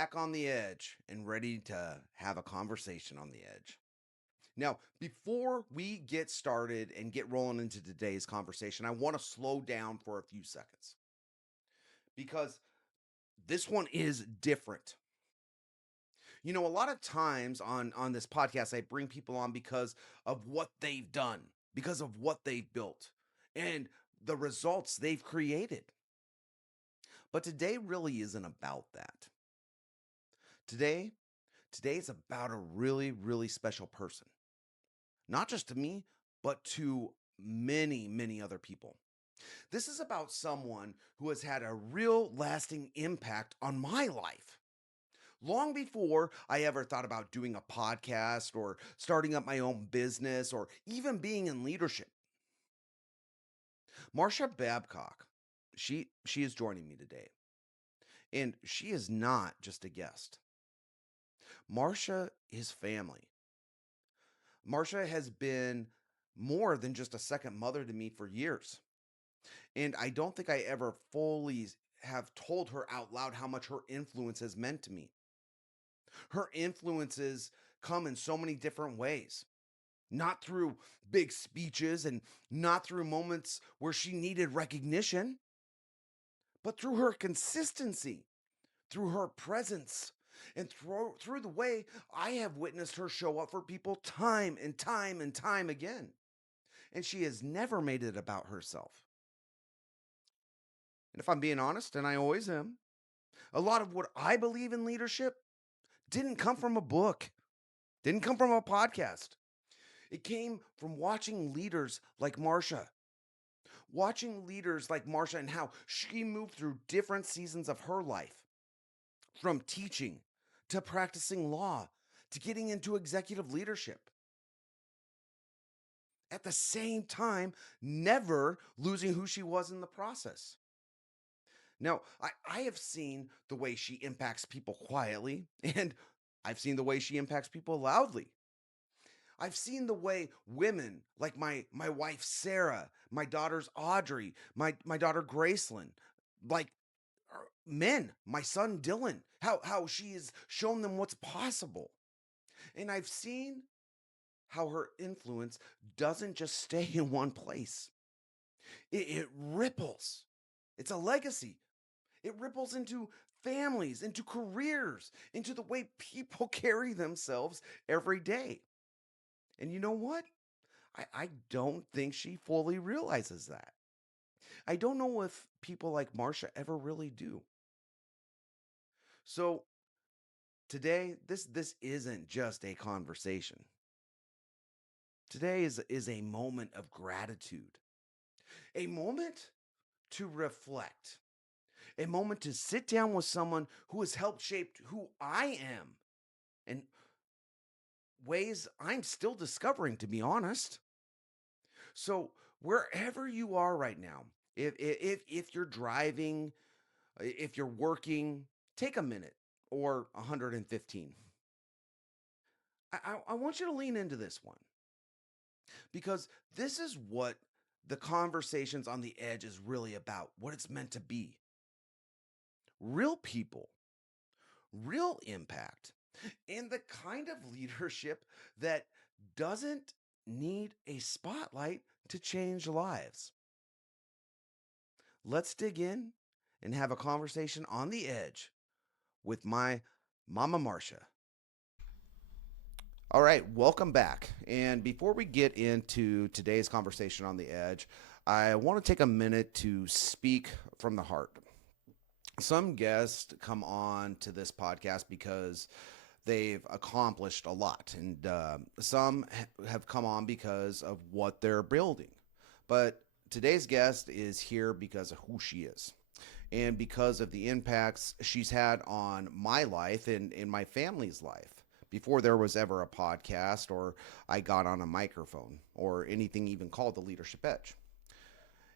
back on the edge and ready to have a conversation on the edge. Now, before we get started and get rolling into today's conversation, I want to slow down for a few seconds because this one is different. A lot of times on this podcast I bring people on because of what they've done, because of what they've built and the results they've created. But today really isn't about that. Today Today is about a really, really special person, not just to me, but to many, many other people. This is about someone who has had a real lasting impact on my life. Long before I ever thought about doing a podcast or starting up my own business or even being in leadership. Marsha Babcock, she is joining me today. And she is not just a guest. Marsha is family. Marsha has been more than just a second mother to me for years. And I don't think I ever fully have told her out loud how much her influence has meant to me. Her influences come in so many different ways, not through big speeches and not through moments where she needed recognition, but through her consistency, through her presence, and through the way I have witnessed her show up for people time and time and time again. And she has never made it about herself. And if I'm being honest, and I always am, a lot of what I believe in leadership didn't come from a book, didn't come from a podcast. It came from watching leaders like Marsha, and how she moved through different seasons of her life, from teaching to practicing law to getting into executive leadership. At the same time, never losing who she was in the process. Now, I have seen the way she impacts people quietly, and I've seen the way she impacts people loudly. I've seen the way women like my wife Sarah, my daughters Audrey, my daughter Gracelyn, like men, my son Dylan, how she has shown them what's possible. And I've seen how her influence doesn't just stay in one place. It ripples. It's a legacy. It ripples into families, into careers, into the way people carry themselves every day. And you know what? I don't think she fully realizes that. I don't know if people like Marsha ever really do. So today, this isn't just a conversation. Today is a moment of gratitude, a moment to reflect, a moment to sit down with someone who has helped shape who I am and ways I'm still discovering, to be honest. So wherever you are right now, if you're driving, if you're working, take a minute or 115. I want you to lean into this one because this is what the conversations on the edge is really about, what it's meant to be. Real people, real impact, and the kind of leadership that doesn't need a spotlight to change lives. Let's dig in and have a conversation on the edge with my Mama Marsha. All right, welcome back. And before we get into today's conversation on the edge, I want to take a minute to speak from the heart. Some guests come on to this podcast because they've accomplished a lot, and some have come on because of what they're building. But today's guest is here because of who she is and because of the impacts she's had on my life and in my family's life before there was ever a podcast or I got on a microphone or anything even called the Leadership Edge.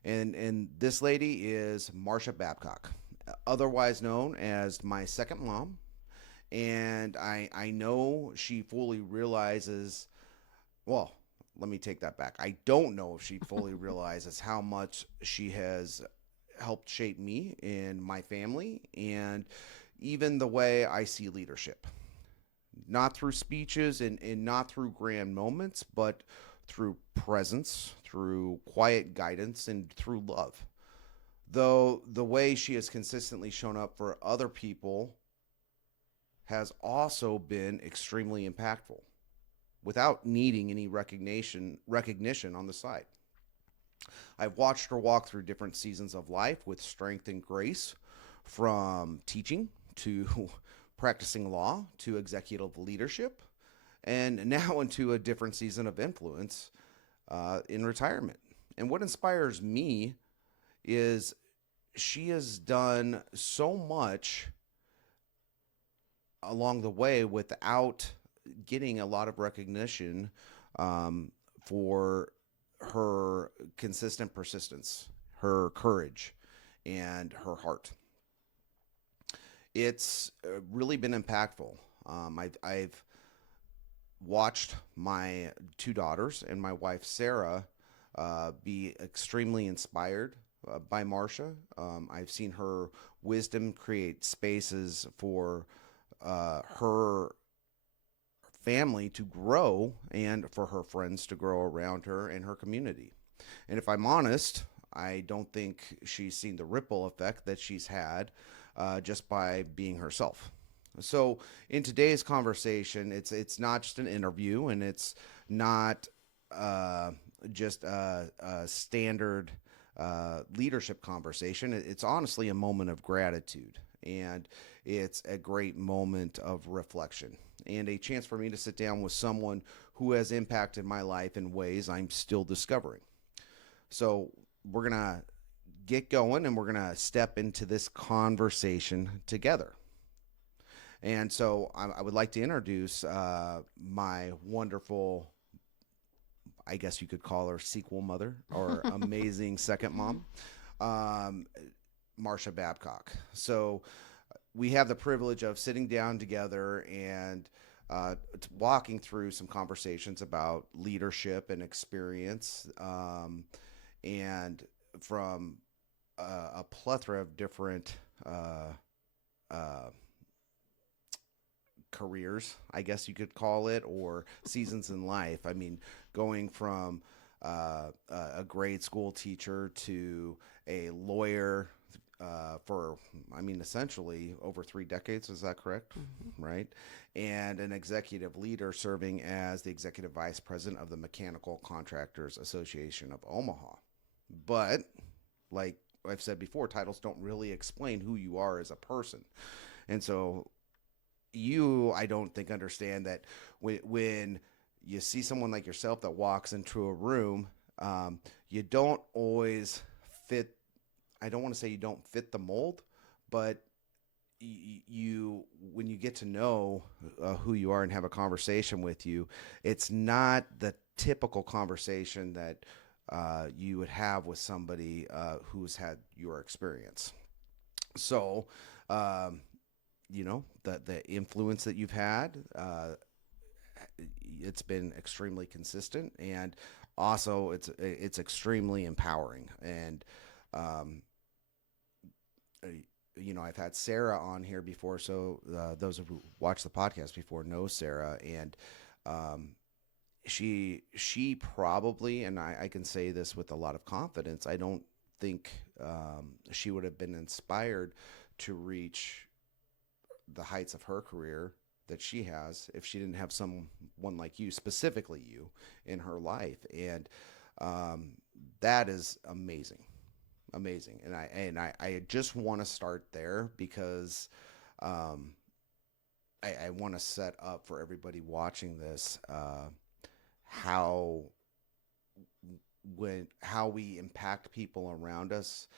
And this lady is Marsha Babcock, otherwise known as my second mom. And I know she fully realizes, well, let me take that back. I don't know if she fully realizes how much she has helped shape me and my family, and even the way I see leadership. Not through speeches and not through grand moments, but through presence, through quiet guidance, and through love. Though the way she has consistently shown up for other people has also been extremely impactful without needing any recognition on the side. I've watched her walk through different seasons of life with strength and grace, from teaching to practicing law to executive leadership, and now into a different season of influence in retirement. And what inspires me is she has done so much along the way without getting a lot of recognition for her consistent persistence, her courage, and her heart. It's really been impactful. I've watched my two daughters and my wife Sarah be extremely inspired by Marsha. I've seen her wisdom create spaces for her family to grow and for her friends to grow around her and her community. And if I'm honest, I don't think she's seen the ripple effect that she's had just by being herself. So in today's conversation, it's not just an interview, and it's not just a standard leadership conversation. It's honestly a moment of gratitude, and it's a great moment of reflection and a chance for me to sit down with someone who has impacted my life in ways I'm still discovering. So we're going to get going, and we're going to step into this conversation together. And so I would like to introduce my wonderful, I guess you could call her sequel mother or amazing second mom, Marsha Babcock. So we have the privilege of sitting down together and walking through some conversations about leadership and experience, and from a plethora of different careers, I guess you could call it, or seasons in life. I mean, going from a grade school teacher to a lawyer for, I mean, essentially over 3 decades. Is that correct? Mm-hmm. Right. And an executive leader serving as the executive vice president of the Mechanical Contractors Association of Omaha. But like I've said before, titles don't really explain who you are as a person. And so I don't think, understand that when you see someone like yourself that walks into a room, you don't always fit. I don't want to say you don't fit the mold, but when you get to know who you are and have a conversation with you, it's not the typical conversation that you would have with somebody who's had your experience. So, the influence that you've had, it's been extremely consistent, and also it's extremely empowering. And I've had Sarah on here before, so those who watched the podcast before know Sarah, and she probably, and I can say this with a lot of confidence, I don't think she would have been inspired to reach the heights of her career that she has if she didn't have someone like you, specifically you, in her life. And that is amazing. And I just want to start there because I want to set up for everybody watching this how we impact people around us,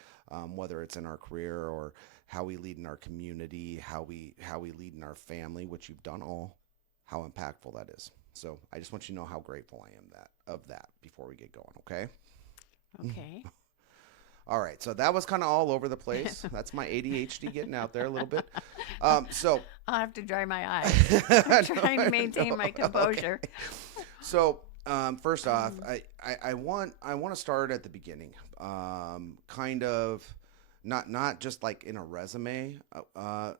whether it's in our career or how we lead in our community, how we lead in our family, which you've done all, how impactful that is. So I just want you to know how grateful I am of that before we get going. Okay. Okay. All right. So that was kind of all over the place. That's my ADHD getting out there a little bit. So I'll have to dry my eyes. I'm trying to maintain my composure. Okay. So first off, I want to start at the beginning, kind of not just like in a resume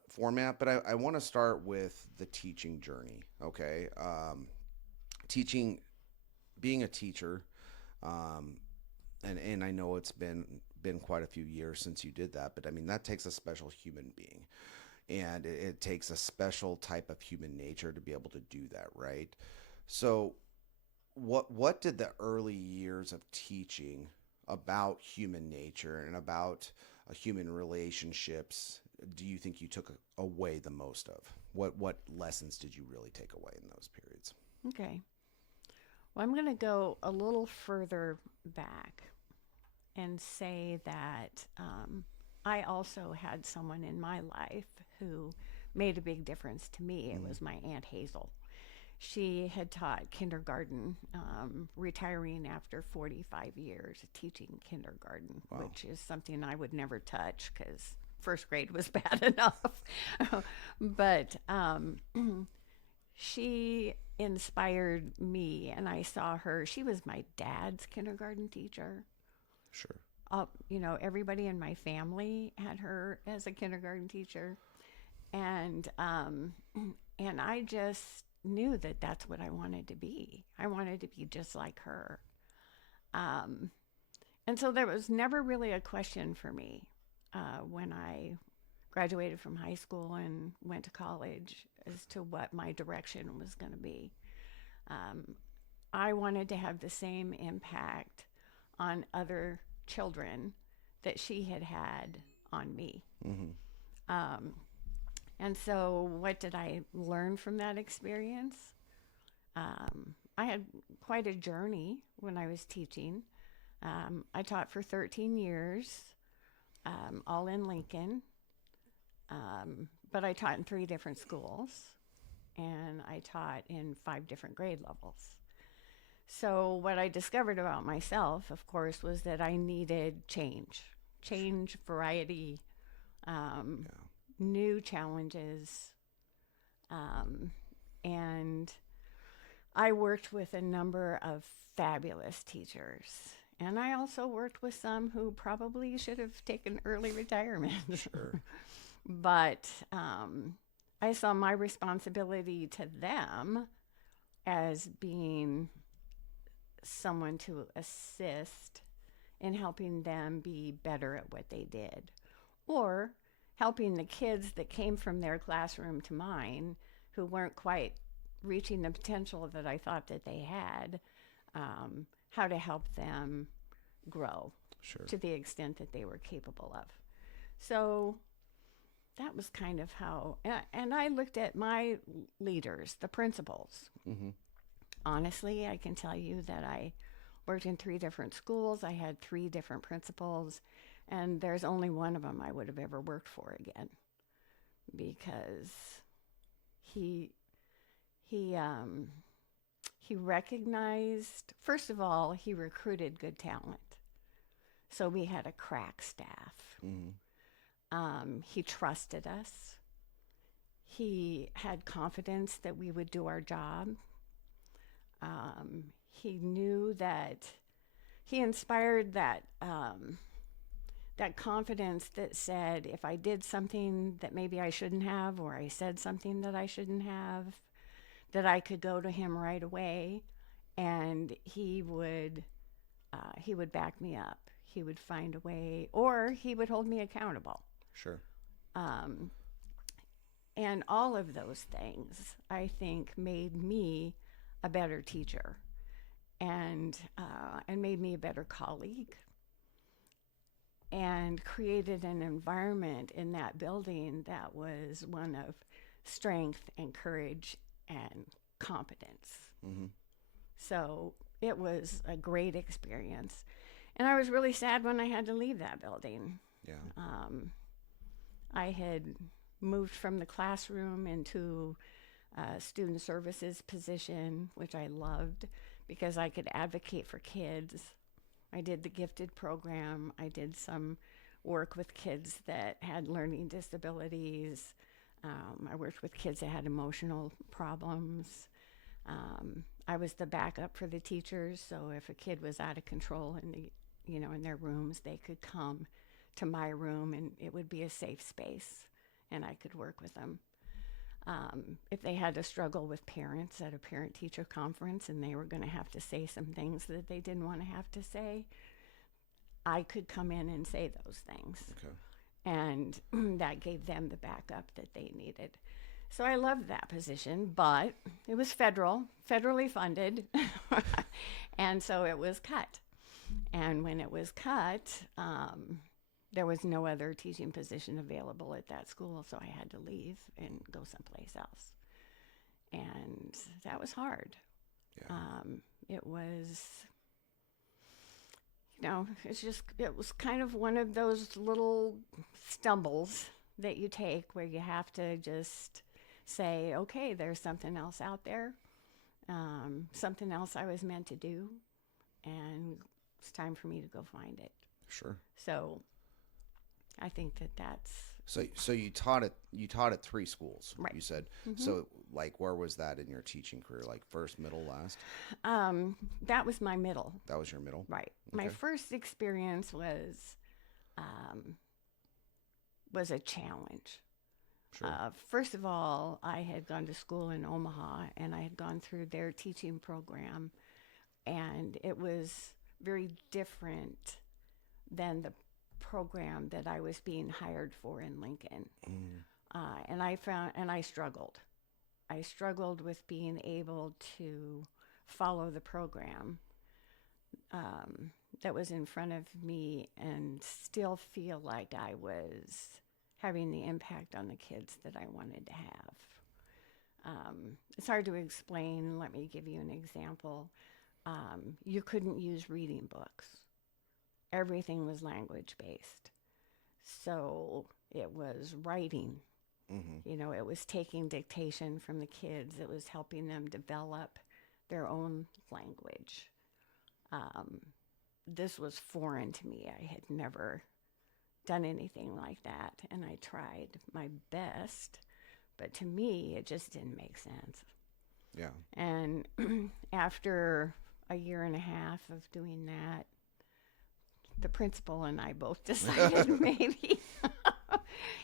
format, but I want to start with the teaching journey. Okay, teaching, being a teacher, um, and I know it's been quite a few years since you did that, but I mean that takes a special human being, and it takes a special type of human nature to be able to do that, right? So what did the early years of teaching about human nature and about human relationships do you think you took away the most of? What lessons did you really take away in those periods? Okay. Well, I'm going to go a little further back and say that I also had someone in my life who made a big difference to me. It Mm-hmm. was my Aunt Hazel. She had taught kindergarten, retiring after 45 years teaching kindergarten, Wow. which is something I would never touch because first grade was bad enough. But she inspired me, and I saw her. She was my dad's kindergarten teacher. Sure. Everybody in my family had her as a kindergarten teacher, and and I just knew that that's what I wanted to be. I wanted to be just like her. Um, and so there was never really a question for me when I graduated from high school and went to college as to what my direction was going to be. Um, I wanted to have the same impact on other children that she had had on me. Mm-hmm. Um, and so, what did I learn from that experience? I had quite a journey when I was teaching. I taught for 13 years, all in Lincoln, but I taught in 3 different schools and I taught in 5 different grade levels. So, what I discovered about myself, of course, was that I needed change, variety, um, Yeah. new challenges. Um, and I worked with a number of fabulous teachers. And I also worked with some who probably should have taken early retirement. Sure. But I saw my responsibility to them as being someone to assist in helping them be better at what they did, or helping the kids that came from their classroom to mine who weren't quite reaching the potential that I thought that they had, how to help them grow Sure. to the extent that they were capable of. So that was kind of how, and I looked at my leaders, the principals. Mm-hmm. Honestly, I can tell you that I worked in 3 different schools. I had 3 different principals, and there's only one of them I would have ever worked for again because he he um, he recognized. First of all, he recruited good talent, so we had a crack staff. Mm-hmm. He trusted us. He had confidence that we would do our job. He knew that he inspired that confidence that said if I did something that maybe I shouldn't have, or I said something that I shouldn't have, that I could go to him right away, and he would back me up. He would find a way, or he would hold me accountable. Sure. Um, and all of those things, I think, made me a better teacher, and made me a better colleague, and created an environment in that building that was one of strength and courage and competence. Mm-hmm. So it was a great experience. And I was really sad when I had to leave that building. Yeah. I had moved from the classroom into a student services position, which I loved because I could advocate for kids. I did the gifted program. I did some work with kids that had learning disabilities. I worked with kids that had emotional problems. I was the backup for the teachers, so if a kid was out of control in the, in their rooms, they could come to my room, and it would be a safe space, and I could work with them. If they had a struggle with parents at a parent teacher conference and they were going to have to say some things that they didn't want to have to say, I could come in and say those things. Okay. And that gave them the backup that they needed. So I loved that position, but it was federally funded. And so it was cut. And when it was cut, there was no other teaching position available at that school, so I had to leave and go someplace else. And that was hard. Yeah. It was, it was kind of one of those little stumbles that you take where you have to just say, okay, there's something else out there, something else I was meant to do, and it's time for me to go find it. Sure. So I think that's So you taught at 3 schools, right. You said. Mm-hmm. So like where was that in your teaching career? Like first, middle, last? That was my middle. That was your middle? Right. Okay. My first experience was a challenge. Sure. First of all, I had gone to school in Omaha, and I had gone through their teaching program, and it was very different than the program that I was being hired for in Lincoln. And I struggled. I struggled with being able to follow the program that was in front of me and still feel like I was having the impact on the kids that I wanted to have. It's hard to explain. Let me give you an example. You couldn't use reading books. Everything was language-based. So it was writing. Mm-hmm. It was taking dictation from the kids. It was helping them develop their own language. This was foreign to me. I had never done anything like that, and I tried my best, but to me, it just didn't make sense. Yeah. And after a year and a half of doing that, the principal and I both decided maybe,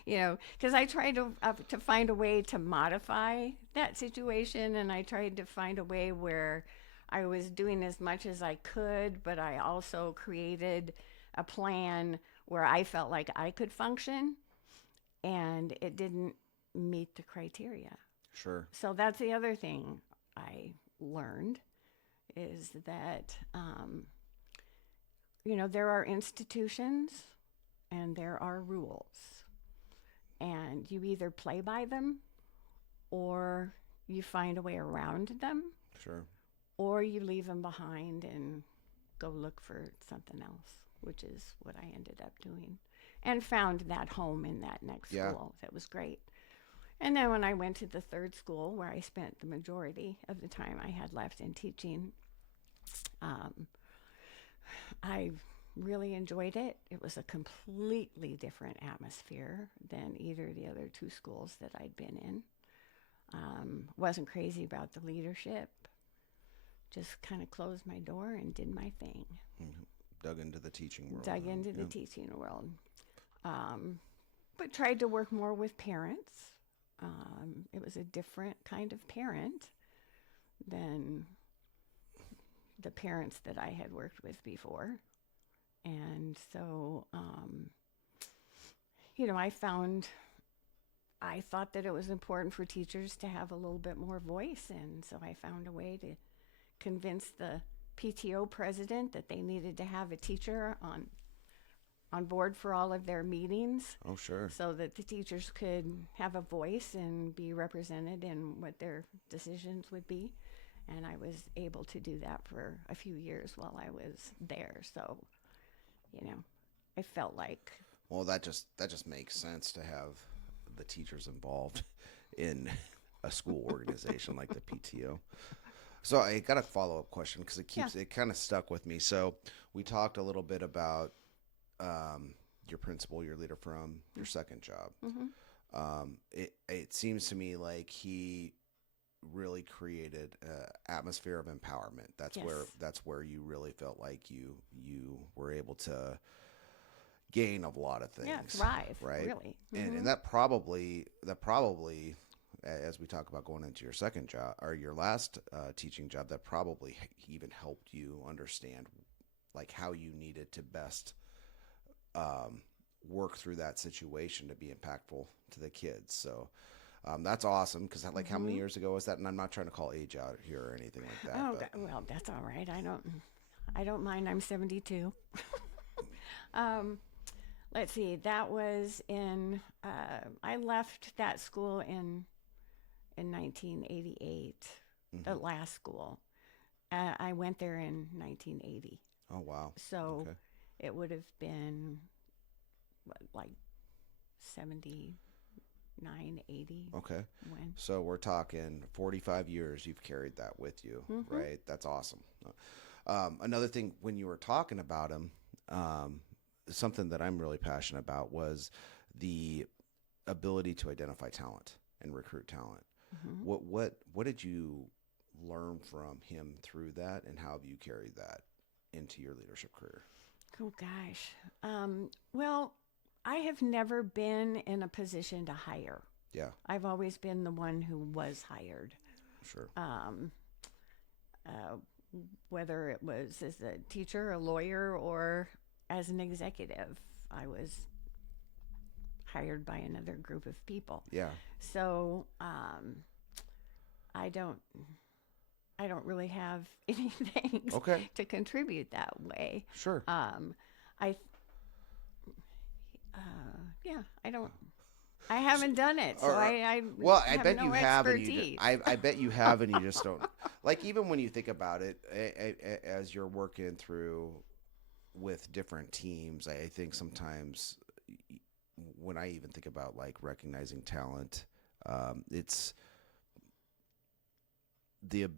because I tried to find a way to modify that situation, and I tried to find a way where I was doing as much as I could, but I also created a plan where I felt like I could function, and it didn't meet the criteria. Sure. So that's the other thing I learned is that, there are institutions and there are rules, and you either play by them or you find a way around them. Sure. Or you leave them behind and go look for something else, which is what I ended up doing, and found that home in that next school. That was great. And then when I went to the third school, where I spent the majority of the time I had left in teaching, I really enjoyed it. It was a completely different atmosphere than either of the other 2 schools that I'd been in. Wasn't crazy about the leadership. Just kind of closed my door and did my thing. Mm-hmm. Dug into the teaching world. The teaching world. But tried to work more with parents. It was a different kind of parent than the parents that I had worked with before. And so, I thought that it was important for teachers to have a little bit more voice. And so I found a way to convince the PTO president that they needed to have a teacher on board for all of their meetings. Oh, sure. So that the teachers could have a voice and be represented in what their decisions would be. And I was able to do that for a few years while I was there. So, I felt like... Well, that just makes sense to have the teachers involved in a school organization like the PTO. So I got a follow-up question because it kind of stuck with me. So we talked a little bit about your principal, your leader from your second job. Mm-hmm. It seems to me like he really created an atmosphere of empowerment. That's where you really felt like you were able to gain of a lot of Yeah, things, thrive, right? really. And Hmm. that probably as we talk about going into your second job or your last teaching job, that probably even helped you understand like how you needed to best um, work through that situation to be impactful to the kids. So that's awesome because like how many Hmm. years ago was that? And I'm not trying to call age out here or anything like that, Oh, but well, that's all right. I don't mind. I'm 72. Um, let's see. That was in. I left that school in 1988. The hmm. last school. I went there in 1980. Oh wow, So okay, it would have been what, like 79, 80 okay. when. So we're talking 45 years you've carried that with you, Hmm. right? That's awesome. Another thing when you were talking about him, um, something that I'm really passionate about was the ability to identify talent and recruit talent. Hmm. What did you learn from him through that, and how have you carried that into your leadership career? Oh gosh. Well, I have never been in a position to hire. Yeah, I've always been the one who was hired. sure. Um, uh, whether it was as a teacher, a lawyer, or as an executive, I was hired by another group of people. Yeah. So I don't I don't really have anything Okay. to contribute that way. Sure. Um, I yeah, I don't. I haven't done it, so Or I well, I have bet you no have, and you. expertise. I bet you have, and you just don't. Like even when you think about it, as you're working through with different teams, I think sometimes when I even think about like recognizing talent, it's the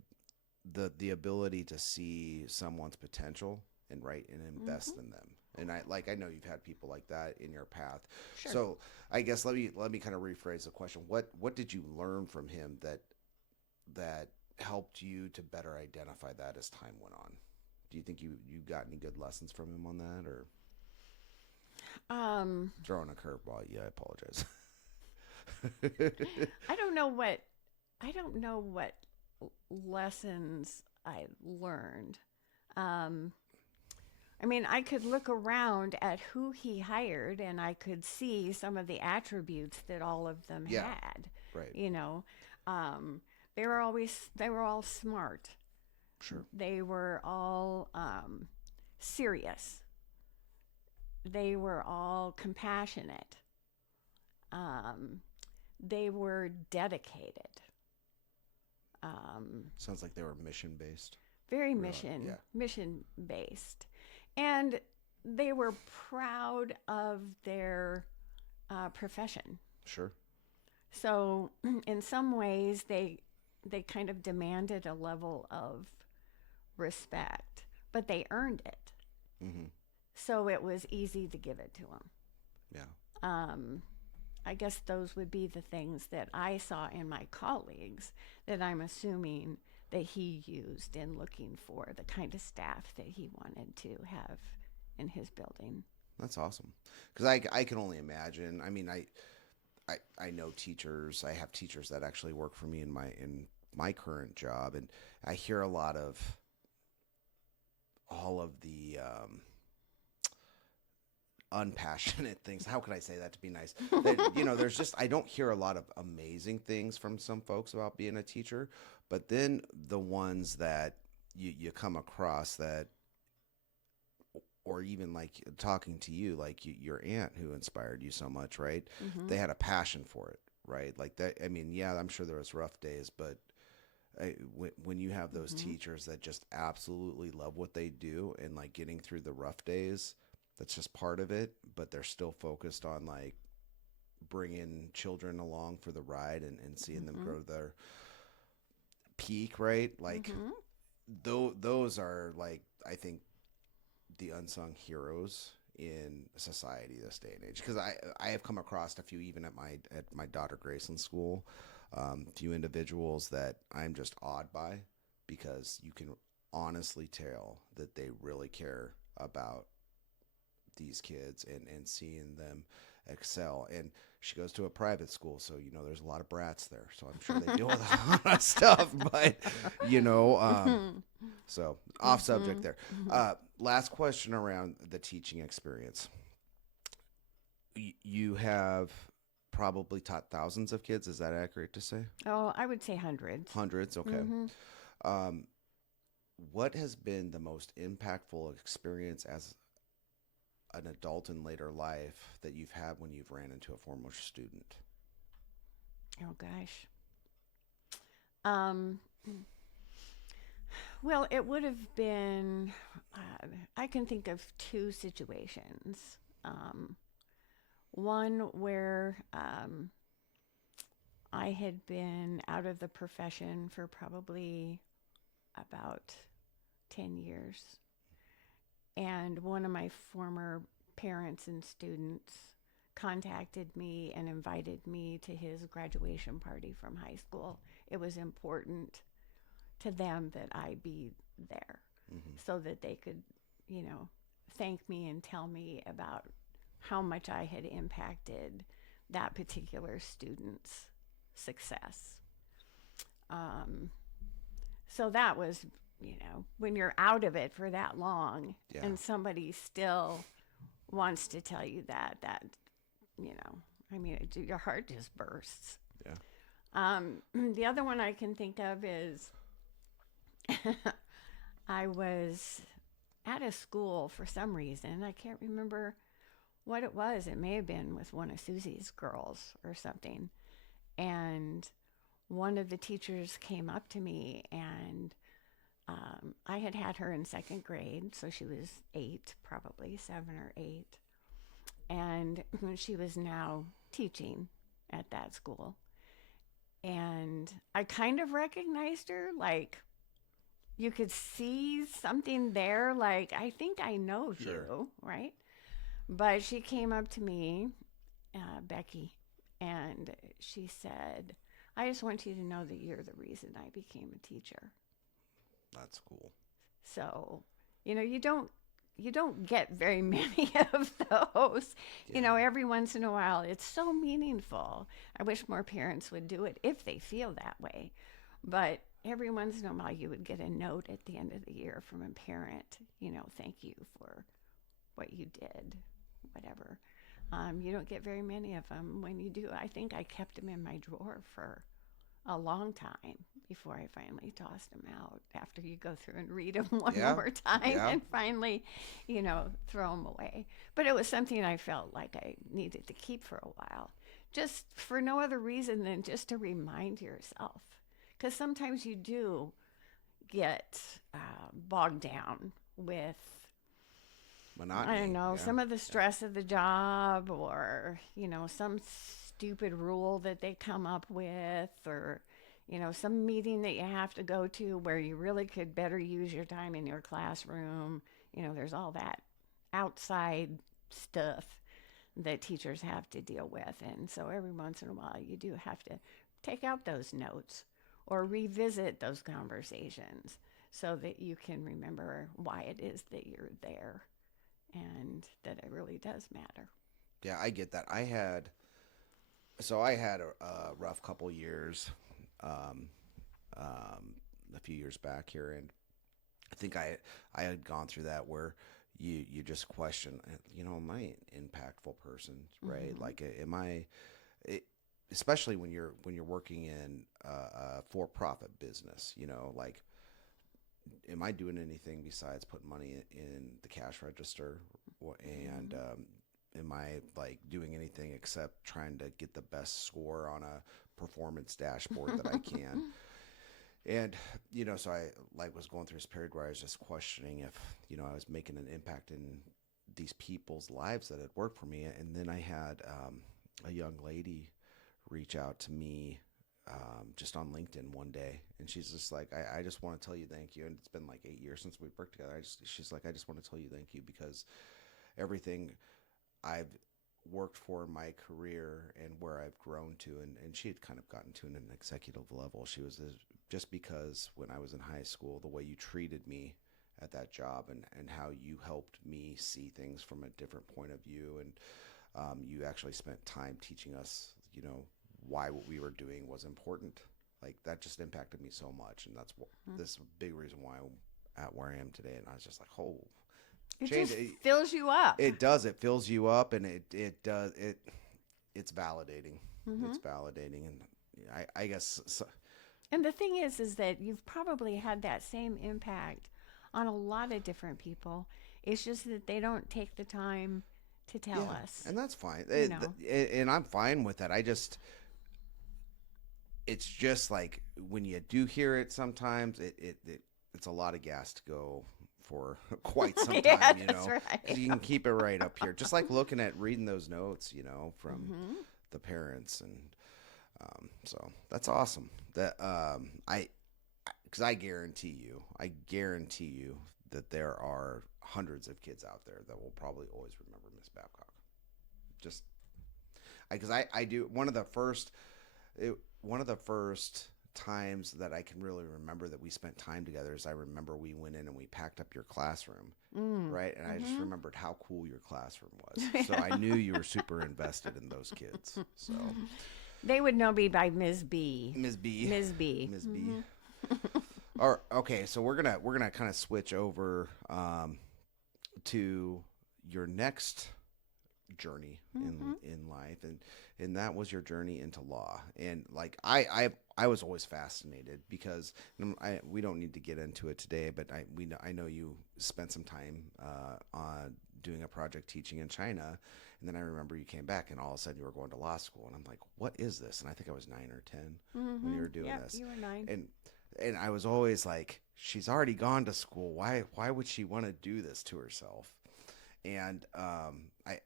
the ability to see someone's potential and invest Hmm. in them. And I know you've had people like that in your path. Sure. So I guess let me kind of rephrase the question. What did you learn from him that helped you to better identify that as time went on? Do you think you got any good lessons from him on that, or Um, throwing a curveball? Yeah, I apologize. I don't know what I don't know what lessons I learned. Um, I mean, I could look around at who he hired and I could see some of the attributes that all of them Yeah, had. right. You know, um, they were all smart. Sure. They were all serious. They were all compassionate. Um, they were dedicated. Um, Sounds like they were mission based. very Yeah. mission based, and they were proud of their profession. Sure. So in some ways, they kind of demanded a level of respect, but they earned it. Mm-hmm. So it was easy to give it to them. Yeah. Um, I guess those would be the things that I saw in my colleagues that I'm assuming that he used in looking for the kind of staff that he wanted to have in his building. That's awesome. Because I can only imagine. I mean, I know teachers. I have teachers that actually work for me in my current job, and I hear a lot of all of the unpassionate things. How can I say that to be nice? That there's just I don't hear a lot of amazing things from some folks about being a teacher, but then the ones that you come across that, or even like talking to you, like your aunt who inspired you so much, right? Mm-hmm. They had a passion for it, right? Like that. I mean, yeah, I'm sure there was rough days, but when you have those Mm-hmm. teachers that just absolutely love what they do and like getting through the rough days, that's just part of it. But they're still focused on like bringing children along for the ride and seeing them Mm-hmm. grow to their peak, right? Like Mm-hmm. those are like I think the unsung heroes in society this day and age, because I have come across a few even at my daughter Graceland school, few individuals that I'm just awed by, because you can honestly tell that they really care about these kids and seeing them excel. And she goes to a private school, so there's a lot of brats there. So I'm sure they deal with a lot of stuff. But you know, so off subject there. Last question around the teaching experience. You have probably taught thousands of kids. Is that accurate to say? Oh, I would say hundreds. Hundreds. Okay. Mm-hmm. Um, what has been the most impactful experience as an adult in later life that you've had when you've ran into a former student? Oh gosh. Um, well, it would have been. I can think of two situations. Um, One where I had been out of the profession for probably about 10 years. And one of my former parents and students contacted me and invited me to his graduation party from high school. It was important to them that I be there Hmm. so that they could, you know, thank me and tell me about how much I had impacted that particular student's success. Um, so that was, when you're out of it for that long Yeah. and somebody still wants to tell you you know, I mean, your heart just bursts. Yeah. The other one I can think of is I was at a school for some reason. I can't remember what it was. It may have been with one of Susie's girls or something. And one of the teachers came up to me, and I had her in second grade, so she was 8, probably 7 or 8. And she was now teaching at that school. And I kind of recognized her, like, you could see something there, like, I think I know Sure. you, right? But she came up to me, Becky, and she said, I just want you to know that you're the reason I became a teacher. That's cool. So, you don't get very many of those. Yeah. Every once in a while, it's so meaningful. I wish more parents would do it if they feel that way. But every once in a while, you would get a note at the end of the year from a parent, thank you for what you did, whatever. You don't get very many of them. When you do, I think I kept them in my drawer for a long time before I finally tossed them out after you go through and read them one Yeah. more time Yeah. and finally, throw them away. But it was something I felt like I needed to keep for a while, just for no other reason than just to remind yourself. Because sometimes you do get bogged down with, I don't Monotony. know, Yeah. some of the Yeah. stress of the job, or, some stupid rule that they come up with, or, some meeting that you have to go to where you really could better use your time in your classroom. There's all that outside stuff that teachers have to deal with. And so every once in a while, you do have to take out those notes or revisit those conversations so that you can remember why it is that you're there and that it really does matter. Yeah, I get that. I had a rough couple years, um, a few years back here, and I think I had gone through that where you just question, am I an impactful person, right? Mm-hmm. Like, am I, it, especially when you're working in a for-profit business, like, am I doing anything besides putting money in the cash register? And Mm-hmm. am I like doing anything except trying to get the best score on a performance dashboard that I can? And so I like was going through this period where I was just questioning if I was making an impact in these people's lives that had worked for me. And then I had a young lady reach out to me just on LinkedIn one day, and she's just like, I just want to tell you thank you. And it's been like 8 years since we worked together. She's like, I just want to tell you thank you because everything I've worked for in my career and where I've grown to, and she had kind of gotten to an executive level. She was just because when I was in high school, the way you treated me at that job, and how you helped me see things from a different point of view. And you actually spent time teaching us, why what we were doing was important. Like that just impacted me so much, and that's this is a big reason why I'm at where I am today. And I was just like, oh, It change just it. fills you up. It does. It fills you up, and it does it. It's validating. Hmm. It's validating, and I guess so, And the thing is that you've probably had that same impact on a lot of different people. It's just that they don't take the time to tell yeah, us, and that's fine. you know. And I'm fine with that. It's just like when you do hear it, sometimes it's a lot of gas to go for quite some Yeah, time, that's because right. you can keep it right up here. Just like looking at reading those notes, from Hmm. the parents, and so that's awesome. That I because I guarantee you that there are hundreds of kids out there that will probably always remember Miss Babcock. Just because I do one of the first times that I can really remember that we spent time together is I remember we went in and we packed up your classroom, Mm. right? And I just Hmm. remembered how cool your classroom was. So I knew you were super invested in those kids. So They would know me by Ms. B. Ms. B, Ms. B. Ms. B. Hmm. Or okay, so we're gonna kind of switch over to your next journey Hmm. in life, and that was your journey into law. And like I was always fascinated because we don't need to get into it today, but I know you spent some time on doing a project teaching in China, and then I remember you came back and all of a sudden you were going to law school, and I'm like, what is this? And I think I was 9 or 10 when you Hmm. were doing Yep, this. you were 9. And I was always like, she's already gone to school. Why would she want to do this to herself? And I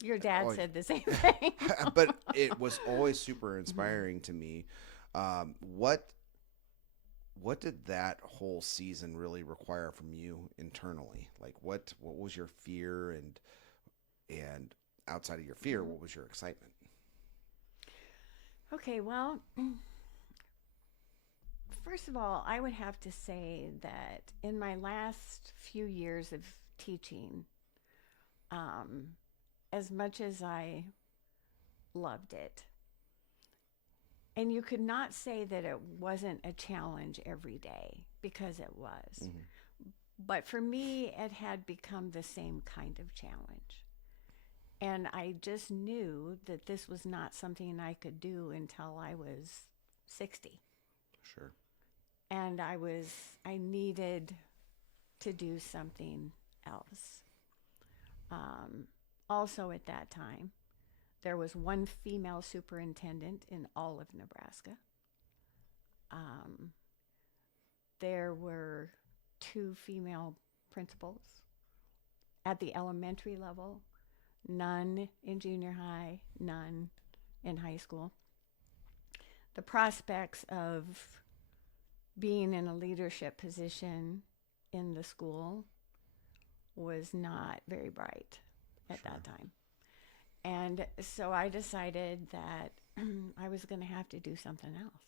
Your dad always, said the same thing. but it was always super inspiring to me. Um, what what did that whole season really require from you internally? Like what was your fear, and outside of your fear, Mhm. what was your excitement? Okay, well, first of all, I would have to say that in my last few years of teaching, um, as much as I loved it, and you could not say that it wasn't a challenge every day because it was. Hmm. But for me, it had become the same kind of challenge. And I just knew that this was not something I could do until I was 60. Sure. And I needed to do something else. Um, Also, at that time, there was one female superintendent in all of Nebraska. Um, there were two female principals at the elementary level, none in junior high, none in high school. The prospects of being in a leadership position in the school was not very bright at Sure. that time. And so I decided that I was going to have to do something else,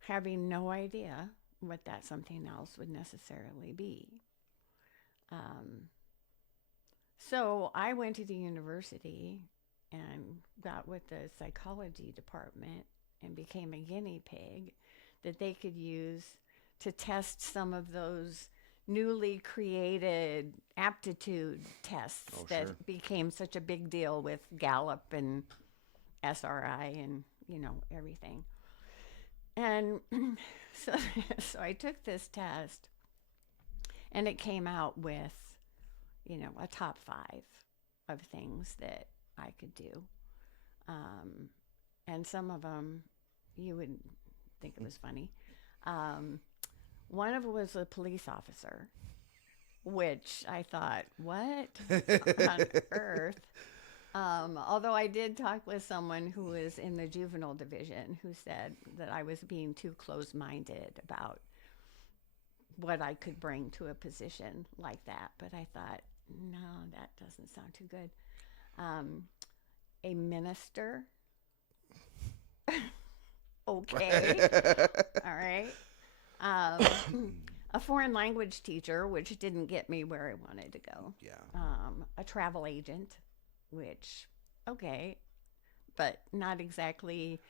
having no idea what that something else would necessarily be. Um, so I went to the university and got with the psychology department and became a guinea pig that they could use to test some of those newly created aptitude tests Oh, that sure. became such a big deal with Gallup and SRI and everything. And so so I took this test and it came out with a top 5 of things that I could do. Um, and some of them you would think it was funny. Um, One of them was a police officer, which I thought, what on earth? Although I did talk with someone who was in the juvenile division who said that I was being too close minded about what I could bring to a position like that. But I thought, no, that doesn't sound too good. Um, a minister. Okay. All right. Um, a foreign language teacher, which didn't get me where I wanted to go. Yeah. A travel agent, which, okay, but not exactly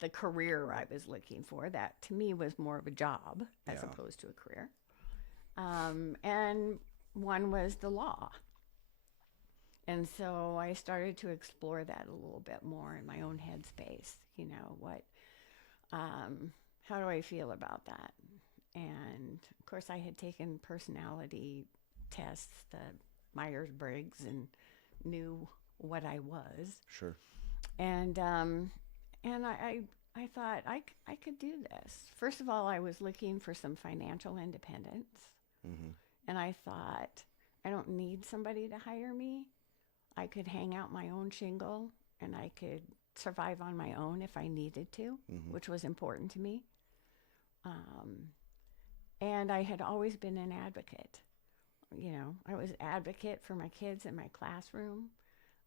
the career I was looking for. That to me was more of a job as Yeah. opposed to a career. And one was the law. And so I started to explore that a little bit more in my own headspace. Um, how do I feel about that? And of course, I had taken personality tests, the Myers Briggs, and knew what I was. Sure. And I thought I could do this. First of all, I was looking for some financial independence. Mm-hmm. And I thought, I don't need somebody to hire me. I could hang out my own shingle and I could survive on my own if I needed to, Mm-hmm. which was important to me. Um, and I had always been an advocate. I was advocate for my kids in my classroom.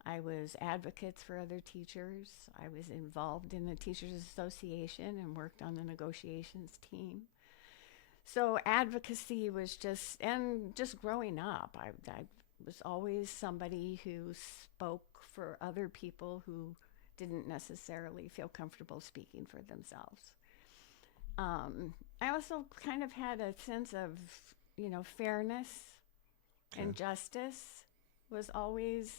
I was advocates for other teachers. I was involved in the Teachers Association and worked on the negotiations team. So advocacy was just growing up, I was always somebody who spoke for other people who didn't necessarily feel comfortable speaking for themselves. I also kind of had a sense of, fairness Okay. and justice was always,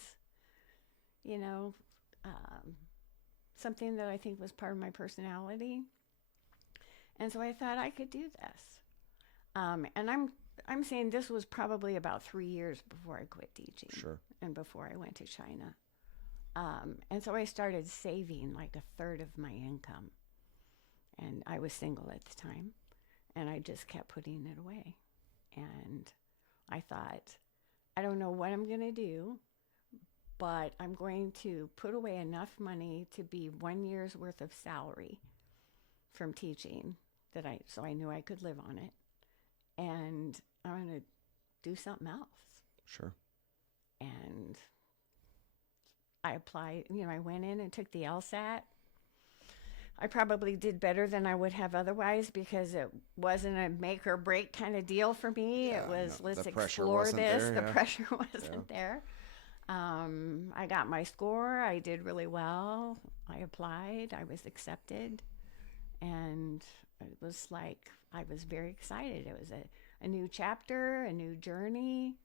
you know, um, something that I think was part of my personality. And so I thought I could do this. And I'm saying this was probably about 3 years before I quit teaching Sure. and before I went to China. And so I started saving like a third of my income. And I was single at the time. And I just kept putting it away. And I thought, I don't know what I'm going to do, but I'm going to put away enough money to be 1 year's worth of salary from teaching so I knew I could live on it. And I'm going to do something else. Sure. And I applied, I went in and took the LSAT. I probably did better than I would have otherwise because it wasn't a make or break kind of deal for me. Yeah, It was, no, let's the pressure explore wasn't this. there. The Yeah. pressure Yeah. wasn't there. I got my score. I did really well. I applied. I was accepted. And it was like, I was very excited. It was a new chapter, a new journey.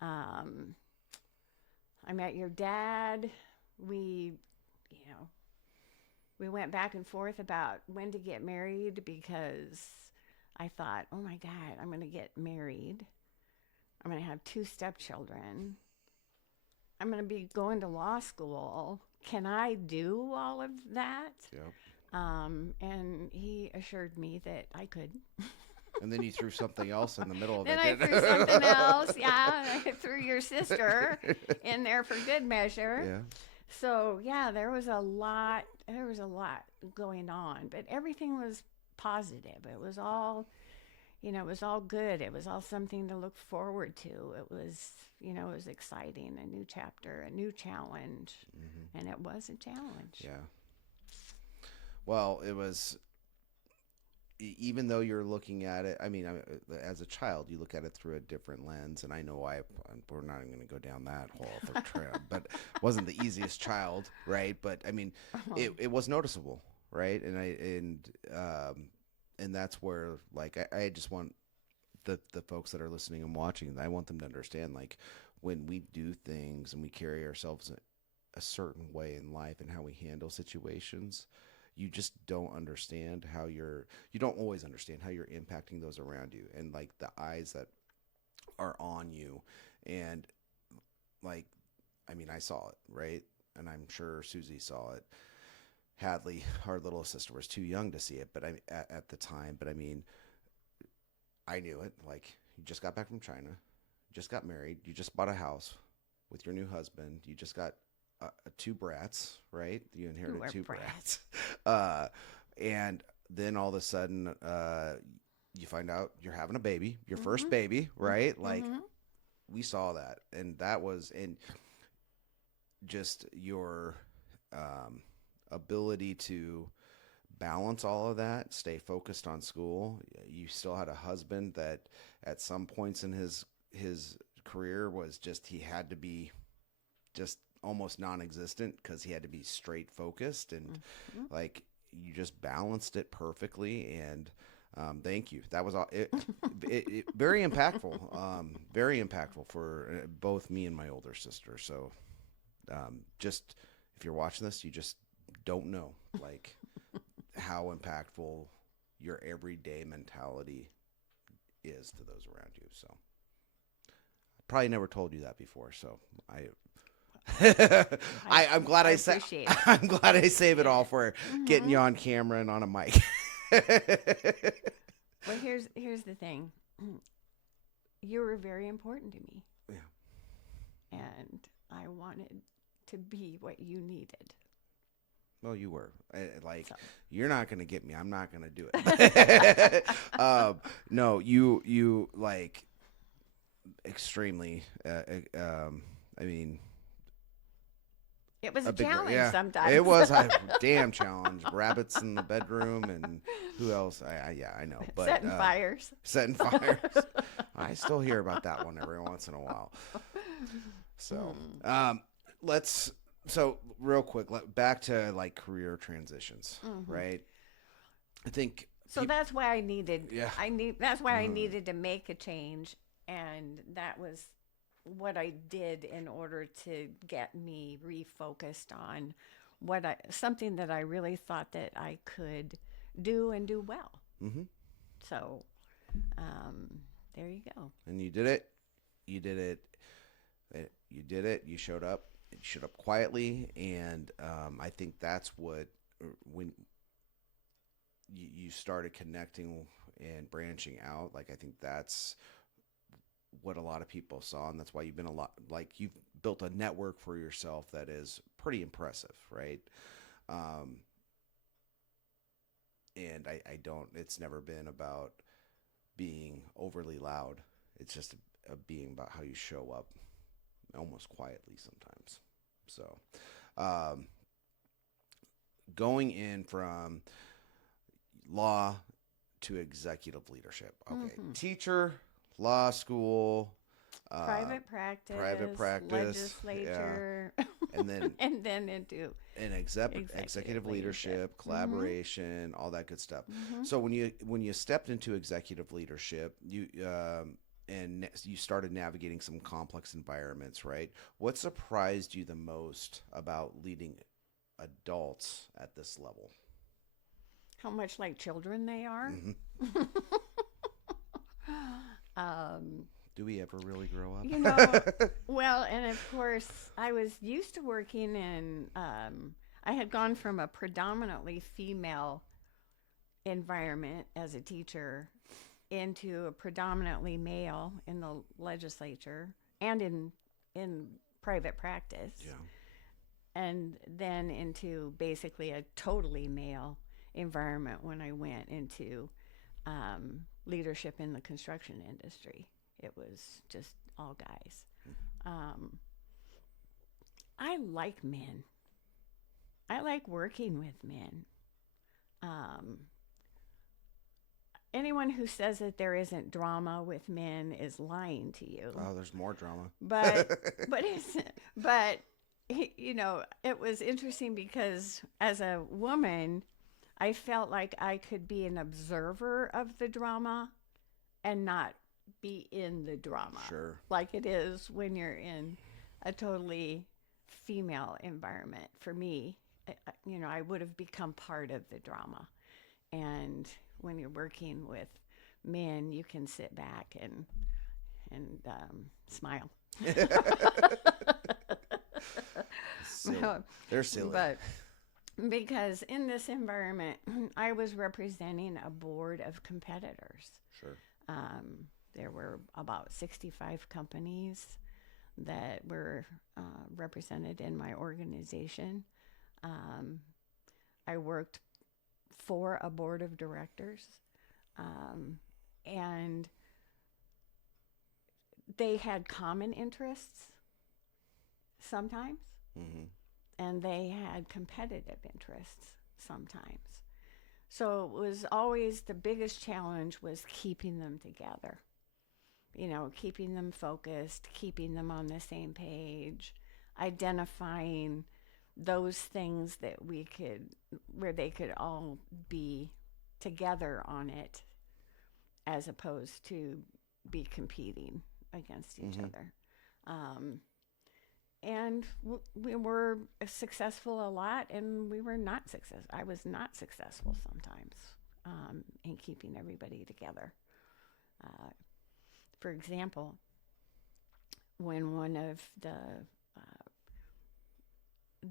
Um, I met your dad. We, you know, we went back and forth about when to get married because I thought, oh my God, I'm going to get married. I'm going to have 2 stepchildren. I'm going to be going to law school. Can I do all of that? Yeah. And he assured me that I could. And then you threw something else in the middle of Then it. I threw something else. Yeah, I threw your sister in there for good measure. Yeah. So yeah, there was a lot. There was a lot going on, but everything was positive. It was all, it was all good. It was all something to look forward to. It was, it was exciting. A new chapter, a new challenge, and it was a challenge. Yeah. Well, it was, even though you're looking at it, I mean, as a child, you look at it through a different lens, and I know we're not even going to go down that whole other trail, but wasn't the easiest child, right? But I mean, it was noticeable, right? And that's where, like, I just want the folks that are listening and watching, I want them to understand, like, when we do things and we carry ourselves a certain way in life and how we handle situations, you just don't understand you don't always understand how you're impacting those around you and like the eyes that are on you. And like, I mean, I saw it, right? And I'm sure Susie saw it. Hadley, our little sister, was too young to see it, but at the time, but I mean, I knew it. Like, you just got back from China, just got married, you just bought a house with your new husband, you just got two brats, right? You inherited two brats. And then all of a sudden, you find out you're having a baby, your first baby, right? Like, we saw that. And that was, and just your ability to balance all of that, stay focused on school. You still had a husband that at some points in his career was just he had to be just almost non-existent because he had to be straight focused and Mm-hmm. like you just balanced it perfectly and thank you. That was all. Very impactful for both me and my older sister. So, just if you're watching this, you just don't know like how impactful your everyday mentality is to those around you. So, probably never told you that before. So, I I I'm glad I I sa- appreciate it. I'm glad I save it all Yeah. for getting Mm-hmm. you on camera and on a mic. Well, here's the thing. You were very important to me, Yeah. and I wanted to be what you needed. Well, you were like So, you're not gonna get me. I'm not gonna do it. No, you like extremely. I mean, it was a a big challenge yeah. sometimes. It was a damn challenge. Rabbits in the bedroom and who else? Yeah, I know, but Setting fires. setting fires. I still hear about that one every once in a while. So, Mm. let's real quick back to like career transitions, Hmm. right? I think So that's why I needed yeah. I need that's why I Mm, needed to make a change, and that was what I did in order to get me refocused on what I something that I really thought that I could do and do well. mm-hmm. So, um, there you go. And you did it. You did it. You did it. You showed up. You showed up quietly, and I think that's what when you started connecting and branching out. Like I think that's what a lot of people saw, and that's why you've been a lot like you've built a network for yourself that is pretty impressive, right? Um, and I don't. It's never been about being overly loud. It's just a being about how you show up, almost quietly sometimes. So, um, going in from law to executive leadership. Okay, Hmm. teacher, law school, uh, Private private practice, practice, yeah, legislature, and then and then into and executive executive leadership. leadership, Hmm. collaboration, all that good stuff. Hmm. So when you stepped into executive leadership, you started navigating some complex environments, right? What surprised you the most about leading adults at this level? How much like children they are. Hmm. um, Do we ever really grow you know, up? well, and of course, I was used to working in, I had gone from a predominantly female environment as a teacher into a predominantly male in the legislature and in private practice, Yeah. and then into basically a totally male environment when I went into leadership in the construction industry. It was just all guys. Um, I like men. I like working with men. Um, Anyone who says that there isn't drama with men is lying to you. Oh, there's more drama. But but it's but it was interesting because as a woman, I felt like I could be an observer of the drama and not be in the drama Sure. like it is when you're in a totally female environment. For me, I would have become part of the drama. And when you're working with men, you can sit back and smile. Silly. They're silly. But because in this environment, I was representing a board of competitors. Sure. There were about 65 companies that were represented in my organization. Um, I worked for a board of directors, um, and they had common interests sometimes, Mm-hmm. and they had competitive interests sometimes. So it was always the biggest challenge was keeping them together. You know, keeping them focused, keeping them on the same page, identifying those things that we could, where they could all be together on it, as opposed to be competing against each Hmm. other. Um, and we were successful a lot, and we were not successful. I was not successful sometimes in keeping everybody together. Uh, for example, when one of the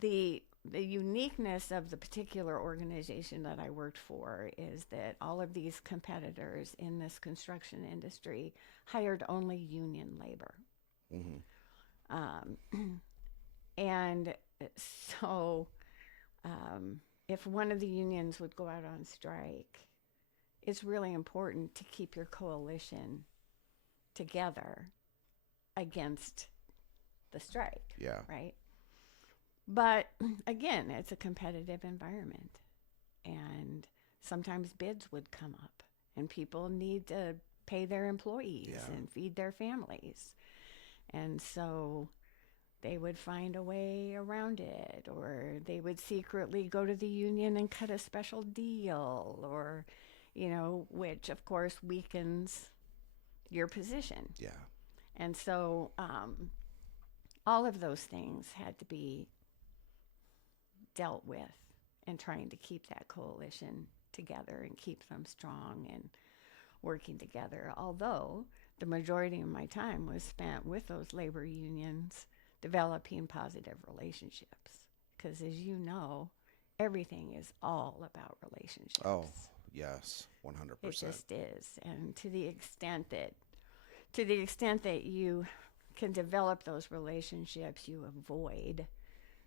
the uniqueness of the particular organization that I worked for is that all of these competitors in this construction industry hired only union labor. Hmm. Um, and so, um, if one of the unions would go out on strike, it's really important to keep your coalition together against the strike, Yeah. right? But again, it's a competitive environment, and sometimes bids would come up, and people need to pay their employees Yeah. and feed their families. And so they would find a way around it, or they would secretly go to the union and cut a special deal, or, which of course weakens your position. Yeah. And so all of those things had to be dealt with in trying to keep that coalition together and keep them strong and working together. Although the majority of my time was spent with those labor unions developing positive relationships. Because as you know, everything is all about Oh, relationships. yes. It 100%. just is. And to the extent that you can develop those relationships, you avoid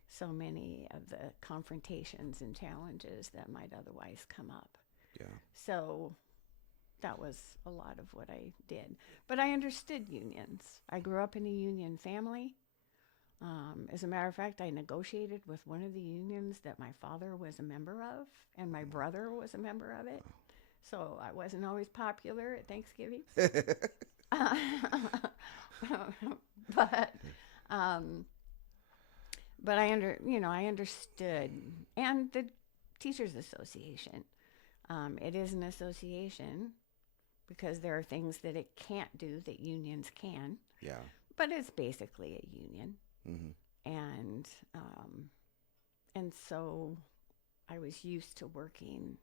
so many of the confrontations and challenges that might otherwise come up. Yeah. So that was a lot of what I did. But I understood unions. I grew up in a union family. As a matter of fact, I negotiated with one of the unions that my father was a member of, and my brother was a member of it. So I wasn't always popular at Thanksgiving. but um, but I understood, and the Teachers Association. It is an association because there are things that it can't do that unions can, Yeah. but it's basically a union, Hmm. and and so I was used to working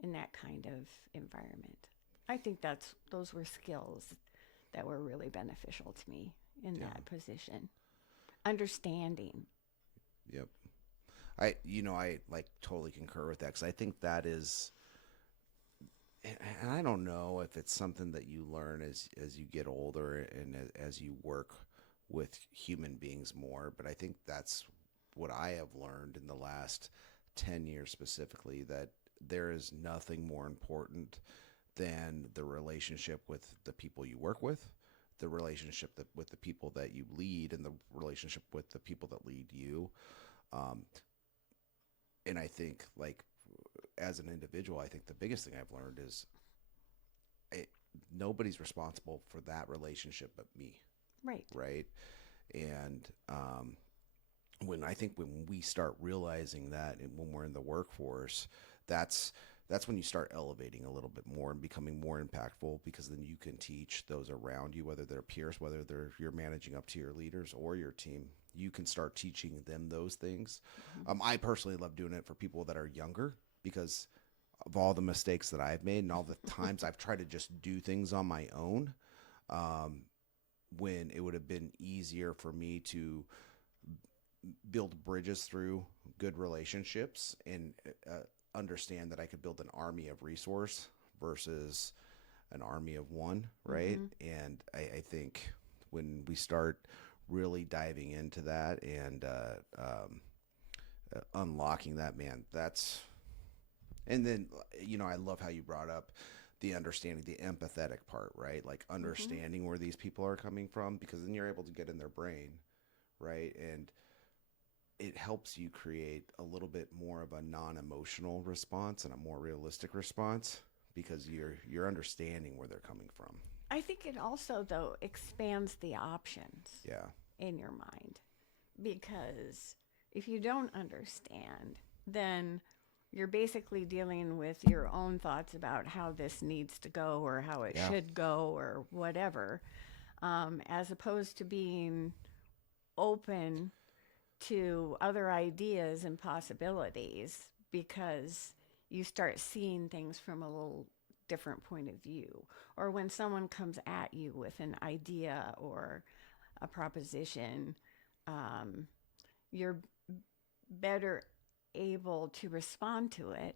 in that kind of environment. I think those were skills that were really beneficial to me in Yeah. that position. Understanding. Yep. I like totally concur with that because I think that is, and I don't know if it's something that you learn as you get older and as you work with human beings more, but I think that's what I have learned in the last 10 years specifically, that there is nothing more important than the relationship with the people you work with, the relationship with the people that you lead, and the relationship with the people that lead you. Um, and I think, like, as an individual, I think the biggest thing I've learned is it, nobody's responsible for that relationship but me, Right. right? And when we start realizing that, and when we're in the workforce, that's that's when you start elevating a little bit more and becoming more impactful, because then you can teach those around you, whether they're peers, whether you're managing up to your leaders or your team. You can start teaching them those things. Mm-hmm. I personally love doing it for people that are younger, because of all the mistakes that I've made and all the times I've tried to just do things on my own, um, when it would have been easier for me to build bridges through good relationships and understand that I could build an army of resource versus an army of one, right? Mm-hmm. And I think when we start really diving into that and unlocking that, man, that's, and then, I love how you brought up the understanding, the empathetic part, right? Like Mm-hmm. understanding where these people are coming from, because then you're able to get in their brain, right? And it helps you create a little bit more of a non-emotional response and a more realistic response because you're understanding where they're coming from. I think it also, though, expands the options Yeah. in your mind, because if you don't understand, then you're basically dealing with your own thoughts about how this needs to go or how it Yeah. should go or whatever, as opposed to being open to other ideas and possibilities, because you start seeing things from a little different point of view. Or when someone comes at you with an idea or a proposition, um, you're better able to respond to it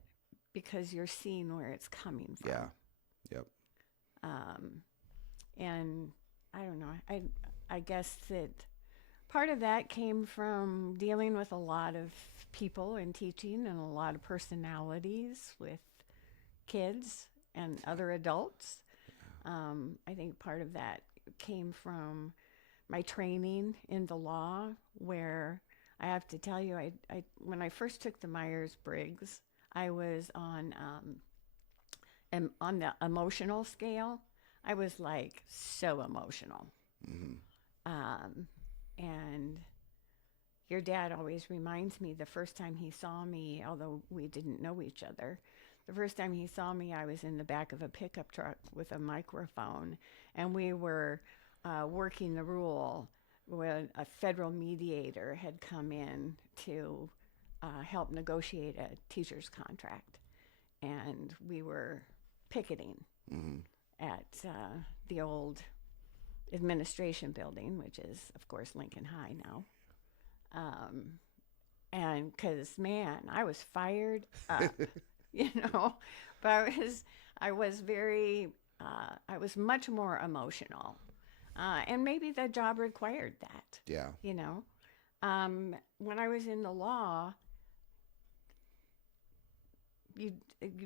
because you're seeing where it's coming Yeah. from. Yep. Um, and I don't know. I guess that part of that came from dealing with a lot of people in teaching and a lot of personalities with kids and other adults. I think part of that came from my training in the law, where I have to tell you, I when I first took the Myers Briggs, I was on the emotional scale. I was like so emotional, Hmm. um, and your dad always reminds me the first time he saw me, although we didn't know each other, the first time he saw me, I was in the back of a pickup truck with a microphone, and we were working the rule when a federal mediator had come in to help negotiate a teacher's contract. And we were picketing Hmm. at the old administration building, which is, of course, Lincoln High now. Um, and because, man, I was fired up, you know, but I was very, I was much more emotional. And maybe the job required that, Yeah. you know. When I was in the law, you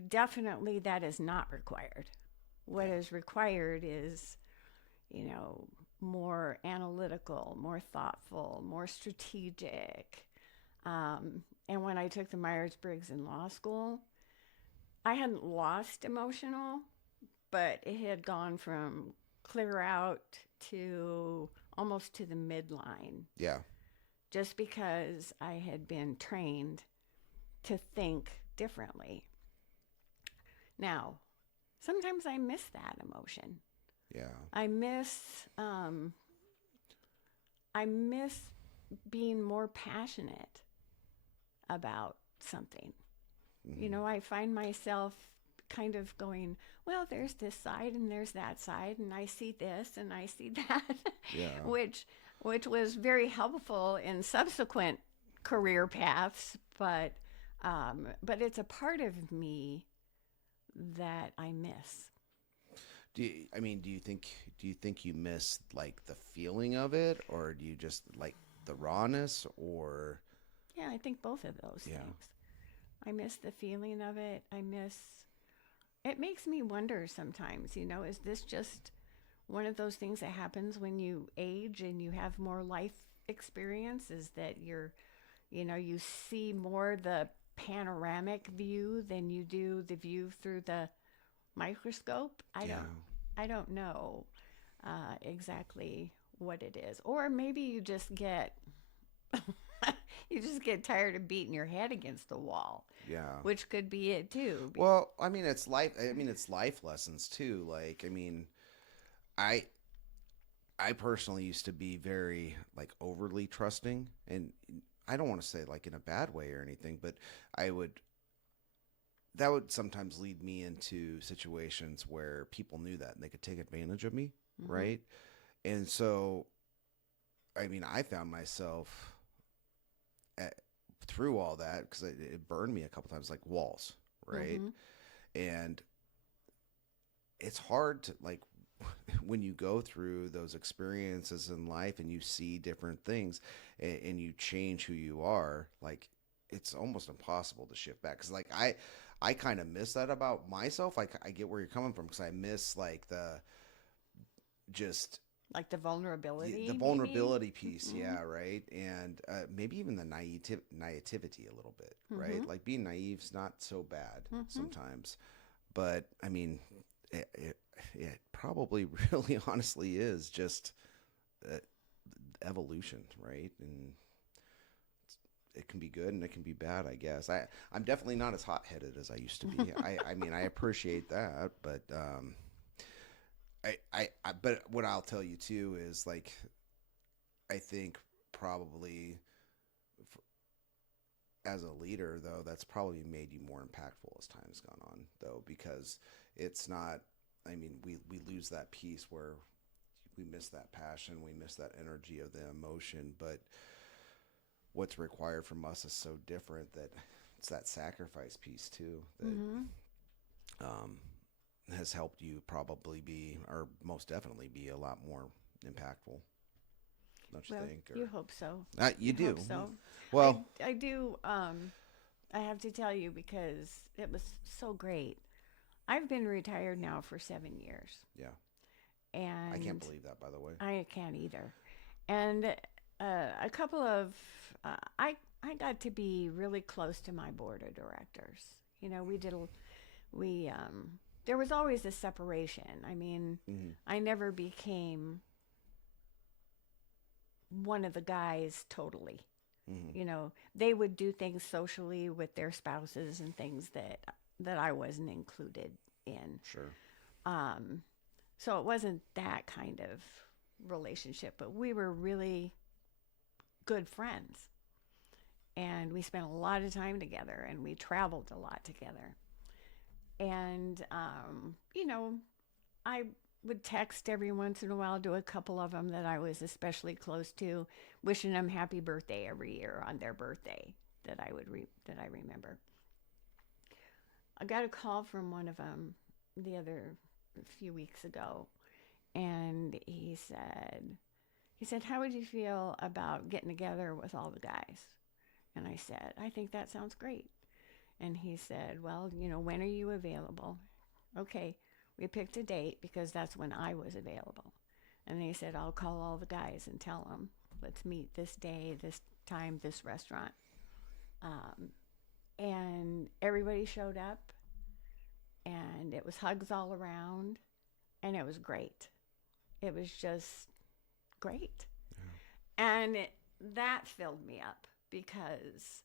definitely, that is not required. What Yeah. is required is, you know, more analytical, more thoughtful, more strategic. And when I took the Myers Briggs in law school, I hadn't lost emotional, but it had gone from clear out to almost to the midline, Yeah. just because I had been trained to think differently. Now, sometimes I miss that emotion. Yeah. I miss um, I miss being more passionate about something. You Hmm. know, I find myself kind of going, well, there's this side and there's that side, and I see this and I see that, Yeah. which was very helpful in subsequent career paths, but it's a part of me that I miss. Do you think you miss like the feeling of it, or do you just like the rawness, or Yeah, I think both of those yeah. things. I miss the feeling of it. I miss it makes me wonder sometimes, you know, is this just one of those things that happens when you age and you have more life experience? Is that you know, you see more the panoramic view than you do the view through the microscope? Yeah. I don't know exactly what it is. Or maybe you just get you just get tired of beating your head against the wall, Yeah. which could be it too. Well, I mean, it's life. I mean, it's life lessons too. Like, I mean, I I personally used to be very like overly trusting, and I don't want to say like in a bad way or anything, but I would that would sometimes lead me into situations where people knew that and they could take advantage of me, Mm-hmm. right? And so, I mean, I found myself at, through all that because it burned me a couple times, like walls, right? Mm-hmm. And it's hard to like when you go through those experiences in life and you see different things and you change who you are, like it's almost impossible to shift back because like I kind of miss that about myself. I get where you're coming from because I miss like the just Like the vulnerability, the maybe. vulnerability piece, Mm-hmm. yeah, right, and maybe even the naivety a little bit, Mm-hmm. right? Like being naive's not so bad Mm-hmm. sometimes, but I mean, it probably really honestly is just uh, evolution, right? And it can be good and it can be bad, I guess. I'm definitely not as hot headed as I used to be. I mean, I appreciate that, but but what I'll tell you too is like I think probably as a leader though that's probably made you more impactful as time's gone on though because it's not. I mean, we lose that piece where we miss that passion, we miss that energy of the emotion, but what's required from us is so different that it's that sacrifice piece too that Mm-hmm. um, has helped you probably be, or most definitely be, a lot more impactful. Don't you Well, think? you Or hope so. you You hope do. so. I Well, I do. I have to tell you because it was so great. I've been retired now for 7 years, yeah. I can't and believe that, by the way. I can't either. And a couple of I got to be really close to my board of directors. You know, we there was always a separation. I mean, Mm-hmm. I never became one of the guys totally. Mm-hmm. You know, they would do things socially with their spouses and things that I wasn't included in. Sure. Um, so it wasn't that kind of relationship, but we were really good friends, and we spent a lot of time together, and we traveled a lot together. And you know, I would text every once in a while to a couple of them that I was especially close to, wishing them happy birthday every year on their birthday that I remember. I got a call from one of them the other few weeks ago, and he said, "How would you feel about getting together with all the guys?" And I said, "I think that sounds great." And he said, "Well, when are you available?" Okay, we picked a date because that's when I was available. And he said, "I'll call all the guys and tell them, let's meet this day, this time, this restaurant." Um, and everybody showed up, and it was hugs all around, and it was great. It was just great. And that filled me up because,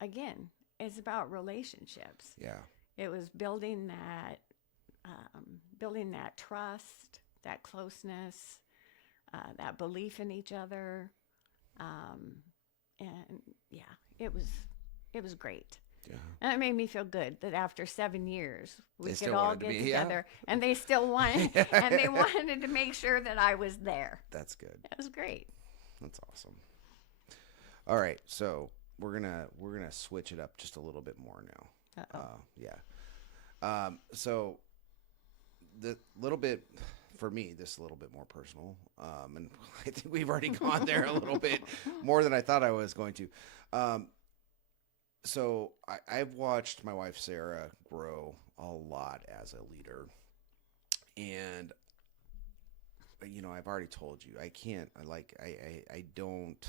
again, it's about relationships. Yeah. It was building that trust, that closeness, that belief in each other, um, and yeah, it was it was great. Yeah. And it made me feel good that after 7 years we They could still all wanted to get be. Yeah. together, and they still wanted, and they wanted to make sure that I was there. That's good. It was great. That's awesome. All right. So we're gonna switch it up just a little bit more Uh now. oh. Yeah. So the little bit for me, this is a little bit more personal, and I think we've already gone there a little bit more than I thought I was going to. Um, so I've watched my wife Sarah grow a lot as a leader, and I've already told you I can't. I don't.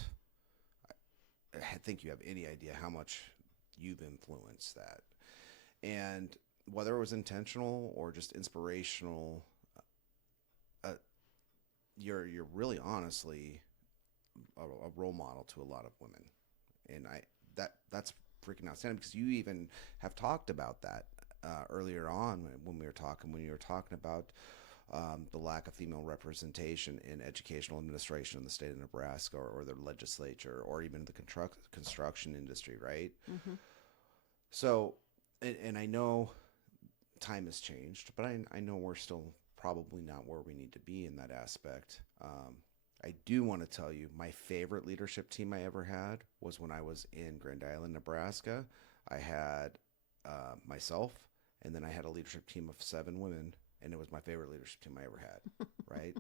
I think you have any idea how much you've influenced that, and whether it was intentional or just inspirational, uh, you're really honestly a role model to a lot of women, and that's freaking outstanding because you even have talked about that earlier on when we were talking when you were talking about the lack of female representation in educational administration in the state of Nebraska or the legislature or even the construction industry, right? Mm-hmm. So, and I know time has changed, but I know we're still probably not where we need to be in that aspect. I do want to tell you my favorite leadership team I ever had was when I was in Grand Island, Nebraska. I had myself, and then I had a leadership team of 7 women, and it was my favorite leadership team I ever had. Right,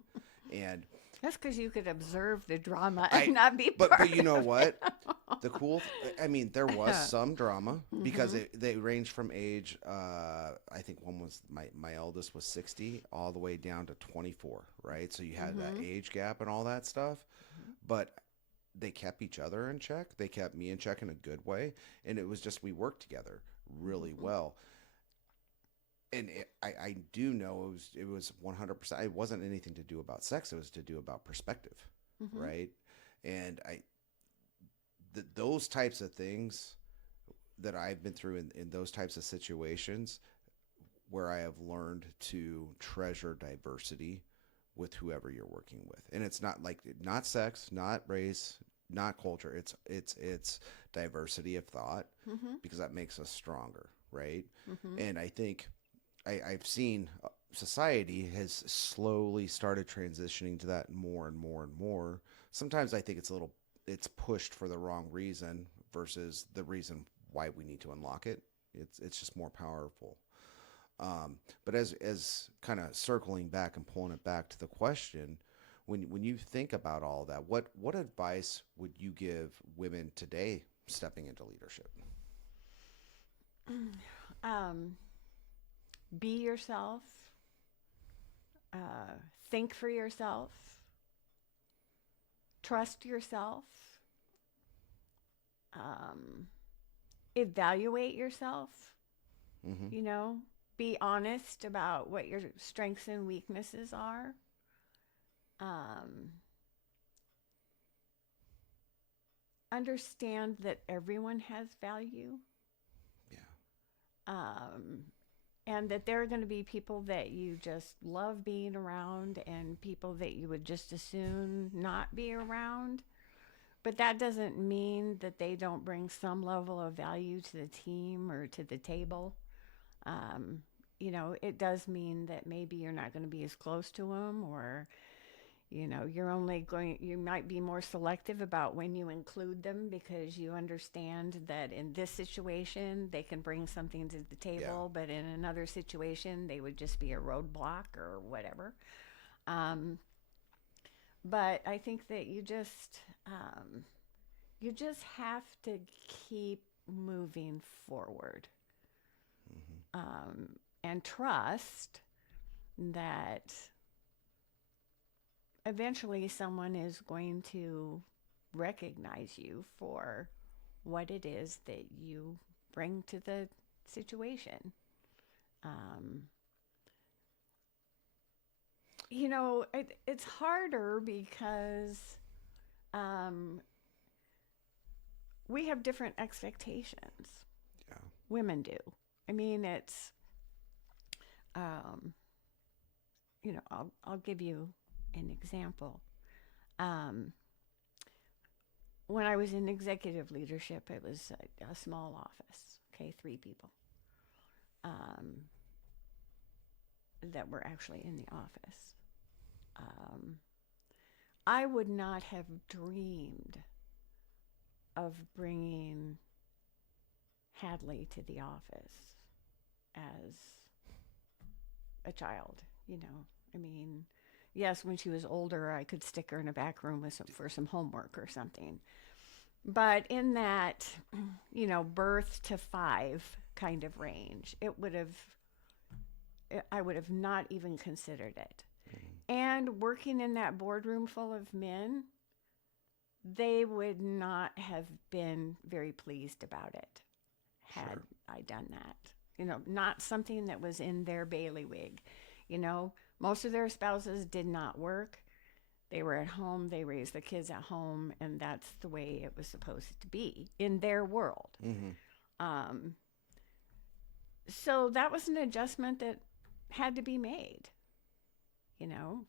and That's because you could observe the drama and I, not be but part you know of it. what? I mean, there was some drama because Mm-hmm. they ranged from age. I think one was my eldest was 60 all the way down to 24, right? So you had that Mm-hmm. age gap and all that stuff, but they kept each other in check. They kept me in check in a good way, and it was just we worked together really Mm-hmm. well. And I do know it was 100%. It wasn't anything to do about sex. It was to do about perspective, Mm-hmm. right? And those types of things that I've been through in those types of situations where I have learned to treasure diversity with whoever you're working with. And it's not like not sex, not race, not culture. It's diversity of thought Mm-hmm. because that makes us stronger, right? Mm-hmm. And I think I've seen society has slowly started transitioning to that more and more and more. Sometimes I think it's pushed for the wrong reason versus the reason why we need to unlock it. It's just more powerful. But as kind of circling back and pulling it back to the question, when you think about all that, what advice would you give women today stepping into leadership? um, be yourself. Uh, think for yourself. Trust yourself. Um, Evaluate yourself. Mm-hmm. You know, be honest about what your strengths and weaknesses are. Um, Understand that everyone has value. Yeah. Um, and that there are going to be people that you just love being around and people that you would just as soon not be around. But that doesn't mean that they don't bring some level of value to the team or to the table. Um, it does mean that maybe you're not going to be as close to them, or you might be more selective about when you include them because you understand that in this situation they can bring something to the Yeah. table, but in another situation they would just be a roadblock or whatever. Um, but I think that you just have to keep moving forward, Mm-hmm. um, and trust that eventually someone is going to recognize you for what it is that you bring to the situation. Um, it's harder because um, we have different expectations. Yeah. Women do. I mean, um, I'll give you an example. Um, when I was in executive leadership, it was a small office, okay, 3 people um, that were actually in the office. Um, I would not have dreamed of bringing Hadley to the office as a child. You know, I mean, yes, when she was older, I could stick her in a back room for some homework or something. But in that, birth to 5 kind of range, I would have not even considered it. Mm-hmm. And working in that boardroom full of men, they would not have been very pleased about it had Sure. I done that. Not something that was in their bailiwick. Most of their spouses did not work. They were at home, they raised the kids at home, and that's the way it was supposed to be in their world. Mm-hmm. Um, so that was an adjustment that had to be made. You know,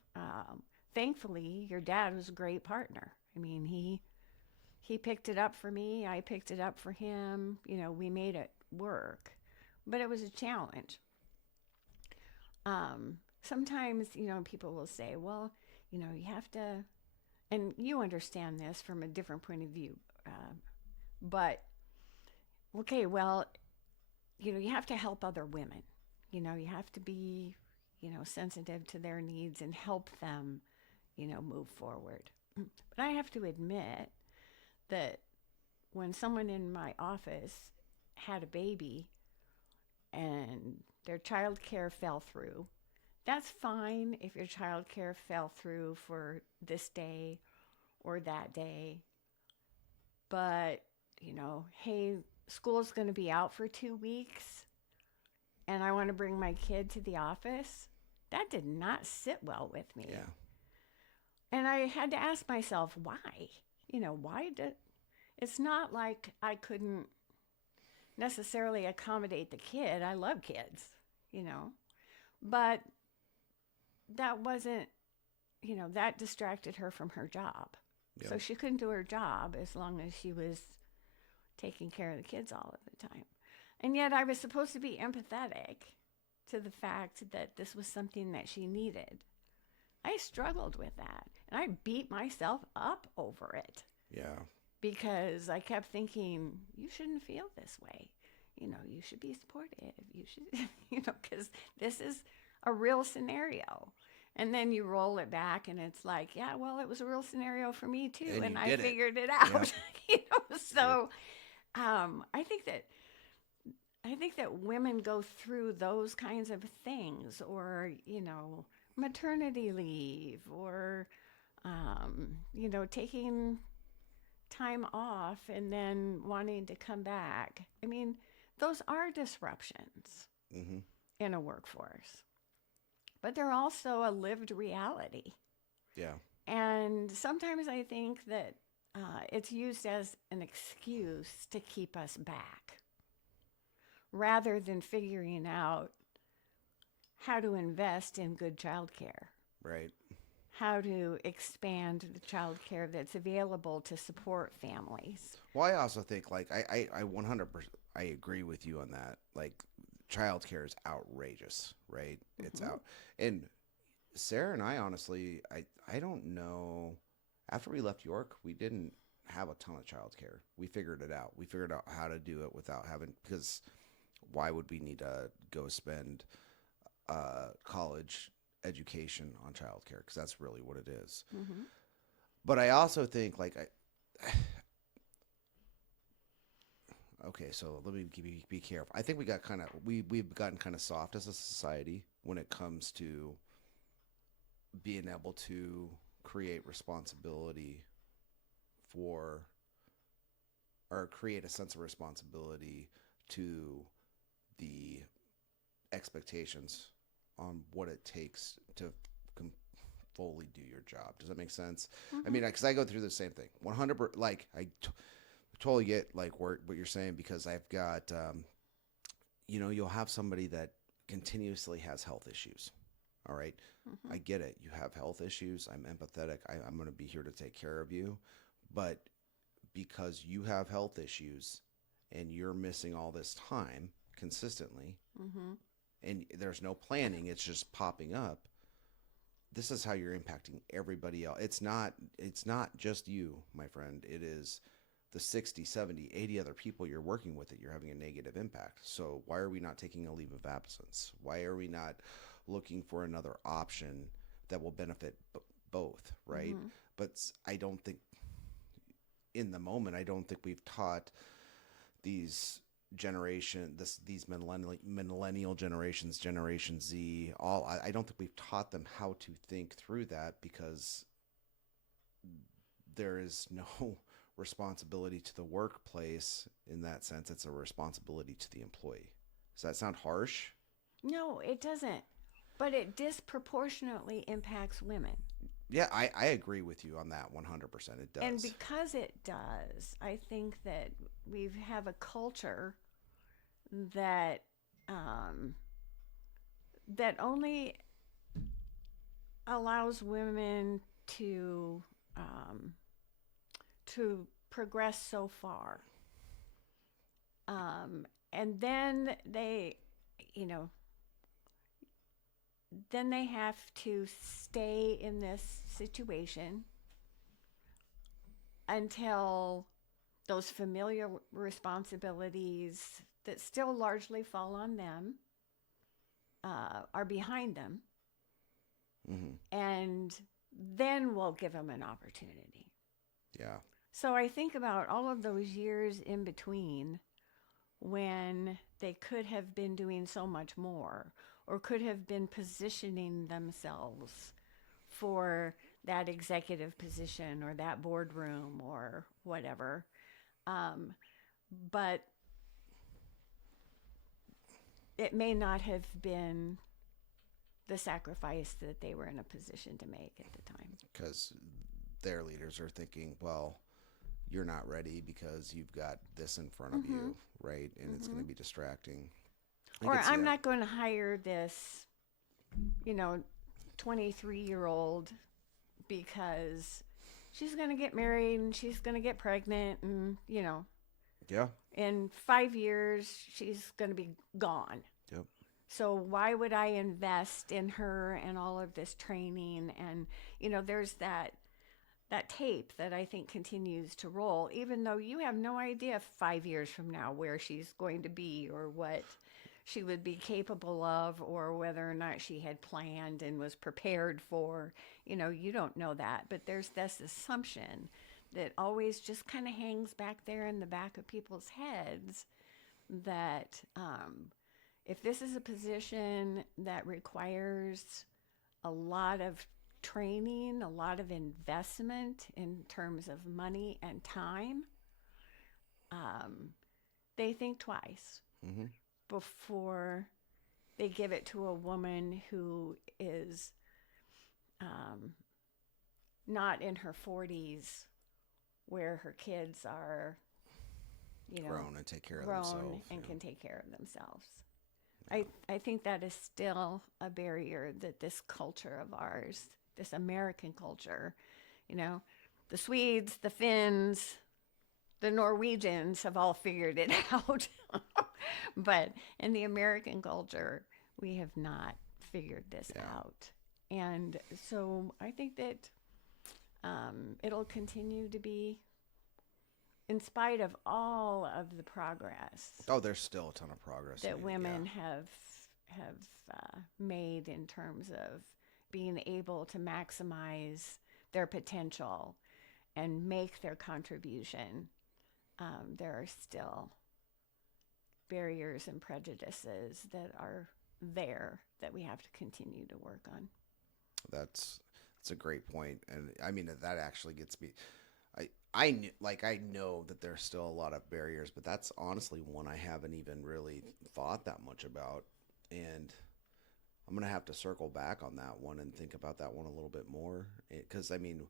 Thankfully, your dad was a great partner. I mean, he picked it up for me. I picked it up for him. We made it work, but it was a challenge. Sometimes, people will say, well, you have to, and you understand this from a different point of view, but okay, well, you have to help other women. You have to be, sensitive to their needs and help them, move forward. But I have to admit that when someone in my office had a baby and their child care fell through, that's fine if your child care fell through for this day or that day. But, hey, school's going to be out for 2 weeks and I want to bring my kid to the office. That did not sit well with me. Yeah. And I had to ask myself, why? Why did it's not like I couldn't necessarily accommodate the kid. I love kids, you know, but that wasn't, that distracted her from her job. Yep. So she couldn't do her job as long as she was taking care of the kids all of the time. And yet I was supposed to be empathetic to the fact that this was something that she needed. I struggled with that and I beat myself up over it. Yeah. Because I kept thinking, you shouldn't feel this way. You should be supportive. You should, because this is a real scenario. And then you roll it back and it's like, yeah, well, it was a real scenario for me too. And I figured it out. Yep. So I think that women go through those kinds of things, or, maternity leave, or, taking time off and then wanting to come back. I mean, those are disruptions Mm-hmm. in a workforce, but they're also a lived reality. Yeah. And sometimes I think that it's used as an excuse to keep us back rather than figuring out how to invest in good childcare. Right. How to expand the child care that's available to support families. Well, I also think like I 100% I agree with you on that. Like childcare is outrageous, right? Mm-hmm. It's out. And Sarah and I honestly, I don't know. After we left York, we didn't have a ton of childcare. We figured it out. We figured out how to do it without having, because why would we need to go spend college education on childcare? Because that's really what it is. Mm-hmm. But I also think like okay, so let me be careful. I think we've gotten kind of soft as a society when it comes to being able to create responsibility for, or create a sense of responsibility to the expectations on what it takes to fully do your job. Does that make sense? Mm-hmm. I mean, because I go through the same thing. 100%. Like totally get like what you're saying, because I've got, you'll have somebody that continuously has health issues. All right. Mm-hmm. I get it. You have health issues. I'm empathetic. I'm going to be here to take care of you. But because you have health issues and you're missing all this time consistently, mm-hmm. and there's no planning, it's just popping up. This is how you're impacting everybody else. It's not just you, my friend. It is the 60, 70, 80 other people you're working with that you're having a negative impact. So why are we not taking a leave of absence? Why are we not looking for another option that will benefit both, right? Mm-hmm. But I don't think in the moment, I don't think we've taught these millennial generations, Generation Z, I don't think we've taught them how to think through that, because there is no responsibility to the workplace in that sense. It's a responsibility to the employee. Does that sound harsh? No, it doesn't. But it disproportionately impacts women. Yeah, I agree with you on that 100%. It does. And because it does, I think that we have a culture that that only allows women to progress so far. And then they have to stay in this situation until those familiar responsibilities that still largely fall on them are behind them. Mm-hmm. And then we'll give them an opportunity. Yeah. So I think about all of those years in between when they could have been doing so much more or could have been positioning themselves for that executive position or that boardroom or whatever. Um, but it may not have been the sacrifice that they were in a position to make at the time. Because their leaders are thinking, well, you're not ready because you've got this in front of Mm-hmm. you, right? And it's going Mm-hmm. to be distracting. I Or could see I'm that. not going to hire this, you know, 23-year-old because she's going to get married and she's going to get pregnant and, Yeah. in 5 years she's going to be gone. Yep. So why would I invest in her and all of this training? And there's that tape that I think continues to roll, even though you have no idea 5 years from now where she's going to be or what she would be capable of or whether or not she had planned and was prepared for. You don't know that, but there's this assumption that always just kind of hangs back there in the back of people's heads that if this is a position that requires a lot of training, a lot of investment in terms of money and time, um, they think twice Mm-hmm. before they give it to a woman who is um, not in her 40s, where her kids are, Grown and take care of grown themselves. and Yeah. can take care of themselves. Yeah. I think that is still a barrier that this culture of ours, this American culture, you know, the Swedes, the Finns, the Norwegians have all figured it out. But in the American culture, we have not figured this Yeah. out. And so I think that it'll continue to be, in spite of all of the progress Oh, there's still a ton of progress that needed. Yeah. women have made in terms of being able to maximize their potential and make their contribution. There are still barriers and prejudices that are there that we have to continue to work on. That's a great point, and I mean that actually gets me. I know that there's still a lot of barriers, but that's honestly one I haven't even really thought that much about, and I'm gonna have to circle back on that one and think about that one a little bit more. Because I mean,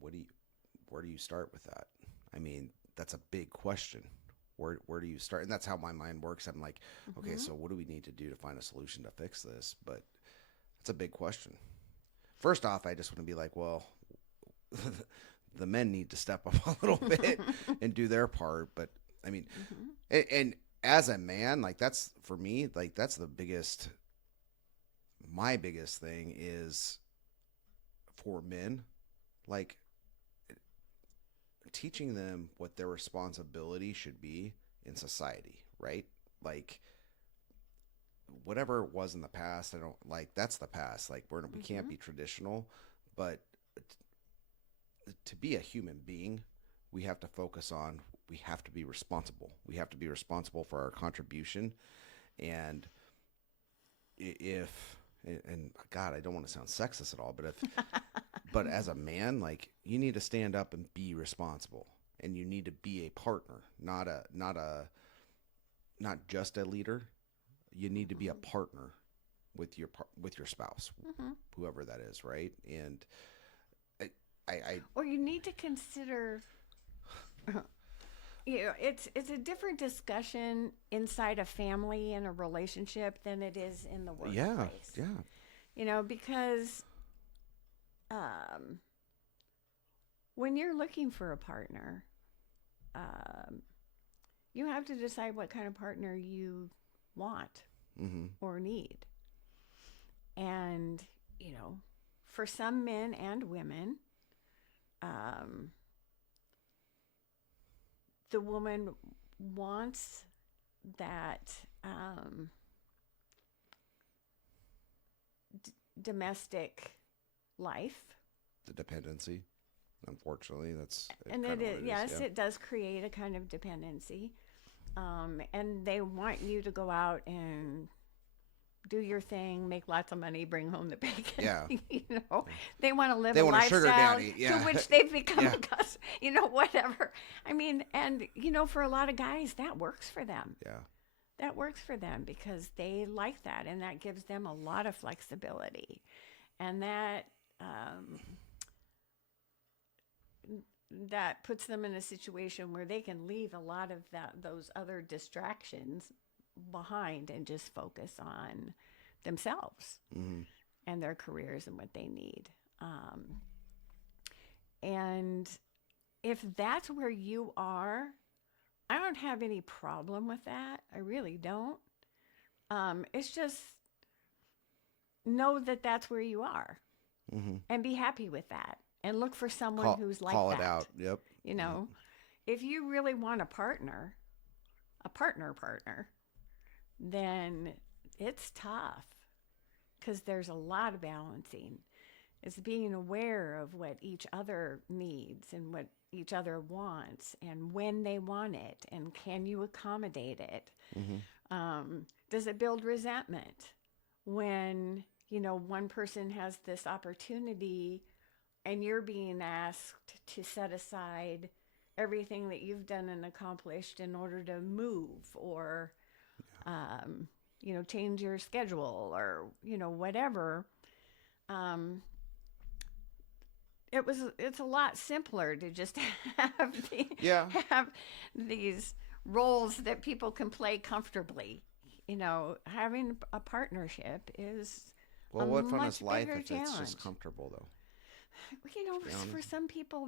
what do you where do you start with that? I mean, that's a big question. Where do you start? And that's how my mind works. I'm like, okay, Mm-hmm. so what do we need to do to find a solution to fix this? But it's a big question. First off, I just want to be like, well, the men need to step up a little bit and do their part. But I mean, Mm-hmm. and as a man, like that's for me, like that's the biggest, my biggest thing is for men, like teaching them what their responsibility should be in society, right? Like whatever it was in the past, I don't like that's the past. Like we can't Mm-hmm. be traditional, but to be a human being, we have to focus on we have to be responsible. We have to be responsible for our contribution, and if and God, I don't want to sound sexist at all, but as a man, like you need to stand up and be responsible, and you need to be a partner, not just a leader. You need to be a Mm-hmm. partner with your spouse, Mm-hmm. whoever that is, right? And I Or you need to consider, it's a different discussion inside a family and a relationship than it is in the yeah, workplace. yeah, Because um, when you're looking for a partner, um, you have to decide what kind of partner you want mm-hmm, or need. And, you know, for some men and women, um, the woman wants that domestic life, the dependency. Unfortunately, that's And kind it of what is, it is. yes, Yeah. it does create a kind of dependency. And they want you to go out and do your thing, make lots of money, bring home the bacon. Yeah. you know, Yeah. they want to live They a want a sugar lifestyle daddy. to Yeah. which they've become Yeah. accustomed. Whatever. I mean, and for a lot of guys, that works for them. Yeah. That works for them because they like that, and that gives them a lot of flexibility, and um, that puts them in a situation where they can leave a lot of those other distractions behind and just focus on themselves Mm-hmm. and their careers and what they need. And if that's where you are, I don't have any problem with that. I really don't. It's just know that that's where you are Mm-hmm. and be happy with that and look for someone who's like Call it that. out. Yep. You Yep. know, if you really want a partner, then it's tough because there's a lot of balancing. It's being aware of what each other needs and what each other wants and when they want it and can you accommodate it. Mm-hmm. Does it build resentment when one person has this opportunity and you're being asked to set aside everything that you've done and accomplished in order to move or um, change your schedule or whatever. um, it's a lot simpler to just Yeah. have these roles that people can play comfortably. Having a partnership is Well, a what fun is much life bigger if it's just challenge. comfortable, though? Be For honest. some people,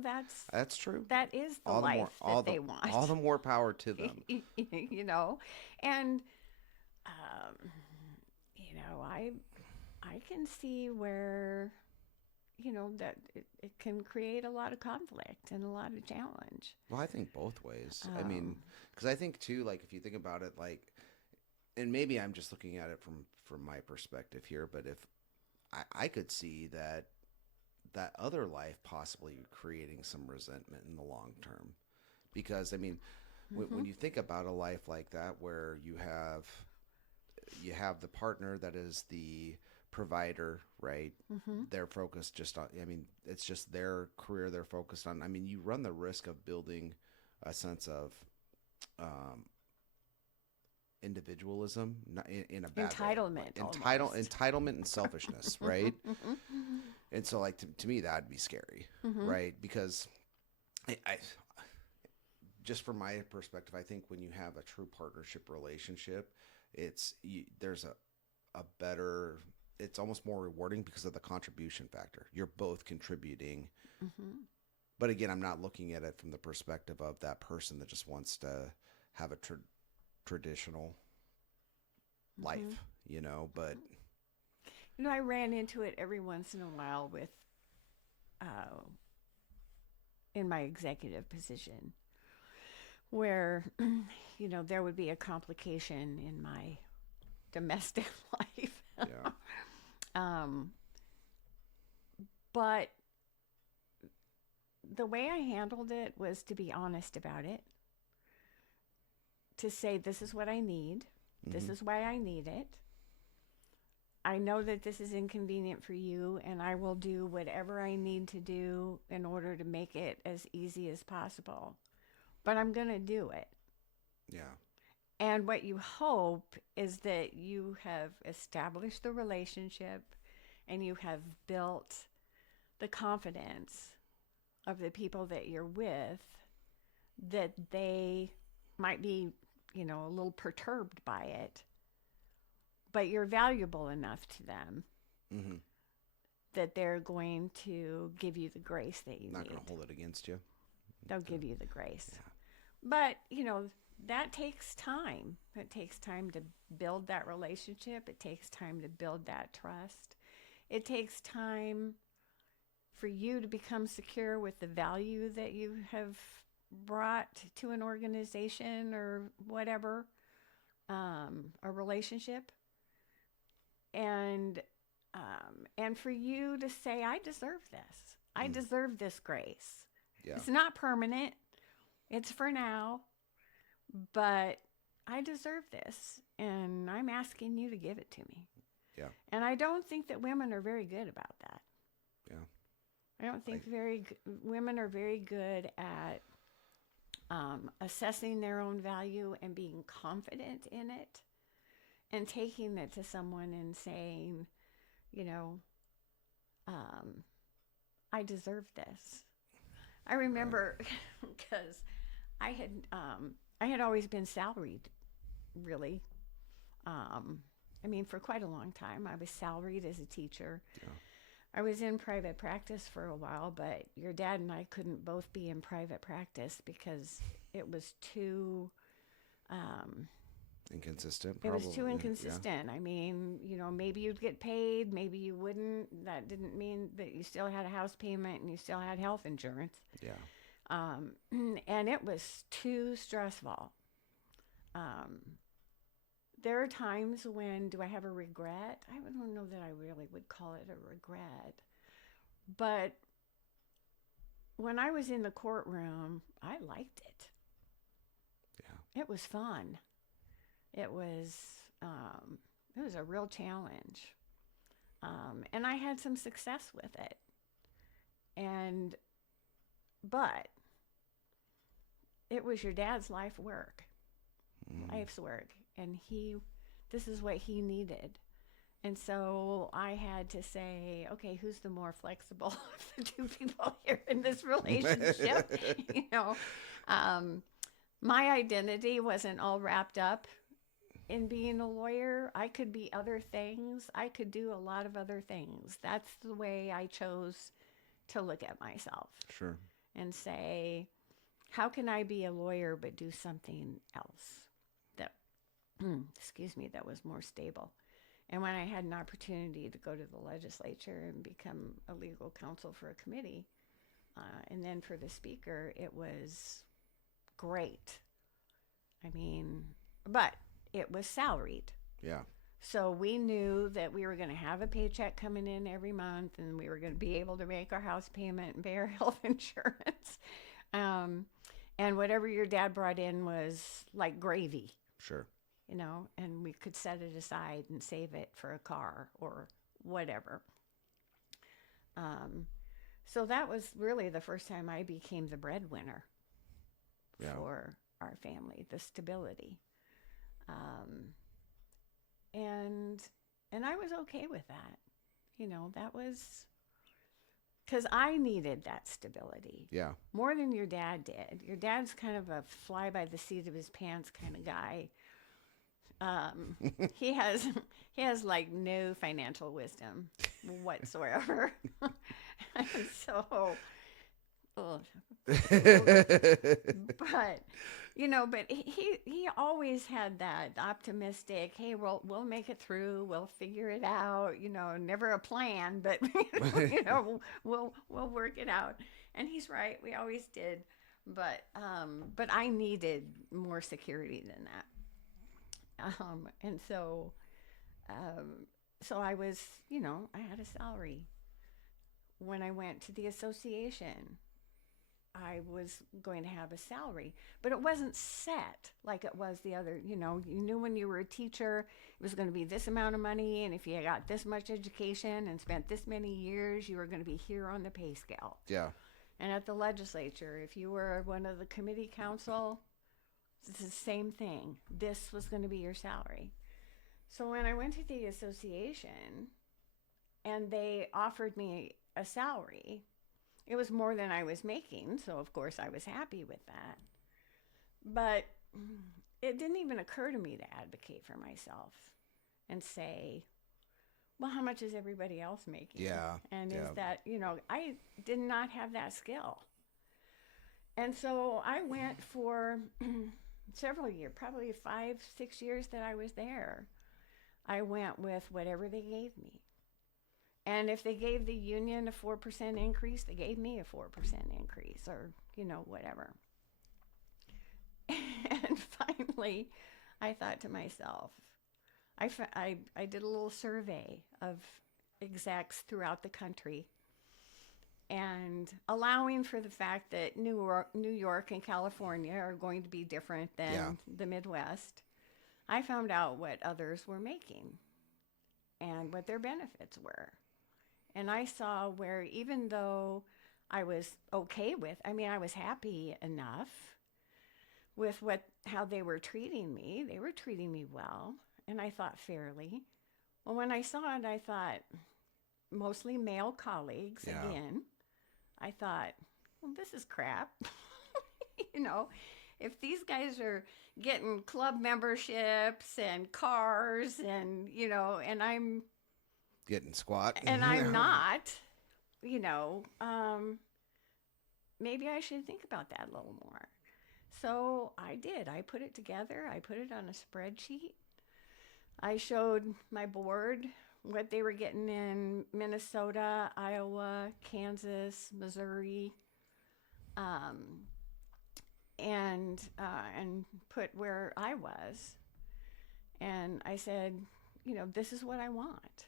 That's true. that is the All the life more, all that the, they want. all the more power to them. And um, I can see where that it can create a lot of conflict and a lot of challenge. Well, I think both ways. I Um, mean, because I think too, like if you think about it, like, and maybe I'm just looking at it from my perspective here, but if I could see that other life possibly creating some resentment in the long term, because I mean, when mhm, you think about a life like that where you have the partner that is the provider, right? mhm, They're focused just on, I mean, it's just their career they're focused on. I mean, you run the risk of building a sense of um, individualism, not in a bad way, like entitlement almost. entitlement and selfishness, right? And so, like to me, that'd be scary, Mhm, right? Because I just from my perspective, I think when you have a true partnership relationship, there's a better, it's almost more rewarding because of the contribution factor. You're both contributing. mhm, But again, I'm not looking at it from the perspective of that person that just wants to have a traditional mhm. life, but I ran into it every once in a while with uh, in my executive position where there would be a complication in my domestic life. yeah. um, but the way I handled it was to be honest about it, to say, this is what I need, this Hmm. is why I need it. I know that this is inconvenient for you, and I will do whatever I need to do in order to make it as easy as possible. But I'm going to do it. Yeah. And what you hope is that you have established the relationship and you have built the confidence of the people that you're with, that they might be, a little perturbed by it, but you're valuable enough to them Hmm. that they're going to give you the grace that you Not need. going to hold it against you. They'll give you the grace. Yeah. But, that takes time. It takes time to build that relationship. It takes time to build that trust. It takes time for you to become secure with the value that you have brought to an organization or whatever, a relationship. And and for you to say, I deserve this. I deserve this grace. Yeah. It's not permanent, it's for now, but I deserve this, and I'm asking you to give it to me. Yeah. And I don't think that women are very good about that. Yeah. I don't I think women are very good at assessing their own value and being confident in it and taking it to someone and saying, you know, um, I deserve this. I right. remember because I had I had always been salaried, really. Um, I mean, for quite a long time, I was salaried as a teacher. Yeah. I was in private practice for a while, but your dad and I couldn't both be in private practice because it was too um, Inconsistent, it was too probably. Yeah. inconsistent. I mean, maybe you'd get paid, maybe you wouldn't. That didn't mean that you still had a house payment and you still had health insurance. Yeah. Um, and it was too stressful. Um, there are times when, do I have a regret? I don't know that I really would call it a regret. But when I was in the courtroom, I liked it. Yeah. It was fun. It was um, it was a real challenge, and I had some success with it. And but it was your dad's Mm. life's work, and this is what he needed. And so I had to say, okay, who's the more flexible of the two people here in this relationship? you know, um, my identity wasn't all wrapped up in being a lawyer. I could be other things. I could do a lot of other things. That's the way I chose to look at myself Sure. and say, how can I be a lawyer but do something else that, excuse me, that was more stable? And when I had an opportunity to go to the legislature and become a legal counsel for a committee, and then for the speaker, it was great. I mean, but it was salaried. Yeah. So we knew that we were going to have a paycheck coming in every month and we were going to be able to make our house payment and pay our health insurance. Um, and whatever your dad brought in was like gravy, Sure. and we could set it aside and save it for a car or whatever. Um, so that was really the first time I became the breadwinner Yeah. for our family, the stability. Um, and and I was okay with that. That was because I needed that stability Yeah. more than your dad did. Your dad's kind of a fly by the seat of his pants kind of guy. Um, he has he has like no financial wisdom whatsoever. so, oh, but but he always had that optimistic, hey, we'll make it through, we'll figure it out, never a plan, but we'll work it out. And he's right, we always did. But I needed more security than that. And um so I was, I had a salary. When I went to the association, I was going to have a salary, but it wasn't set like it was the other. You knew when you were a teacher, it was going to be this amount of money, and if you got this much education and spent this many years, you were going to be here on the pay scale. Yeah. And at the legislature, if you were one of the committee council, it's the same thing. This was going to be your salary. So when I went to the association and they offered me a salary, it was more than I was making, so of course I was happy with that. But it didn't even occur to me to advocate for myself and say, well, how much is everybody else making? Yeah. And Yeah. is that, I did not have that skill. And so I went for several years, probably 5, 6 years that I was there. I went with whatever they gave me. And if they gave the union a 4% increase, they gave me a 4% increase, or, whatever. And finally, I thought to myself, I did a little survey of execs throughout the country. and allowing for the fact that New York and California are going to be different Yeah. than the Midwest, I found out what others were making and what their benefits were. And I saw where even though I was okay with, I mean, I was happy enough with what how they were treating me. They were treating me well, and I thought fairly. Well, when I saw it, I thought mostly male colleagues Yeah. again. I thought, well, this is crap. you know, if these guys are getting club memberships and cars and, Getting squat. and I'm not, you know, maybe I should think about that a little more. So I did. I put it together. I put it on a spreadsheet. I showed my board what they were getting in Minnesota, Iowa, Kansas, Missouri, um, and put where I was. And I said, this is what I want.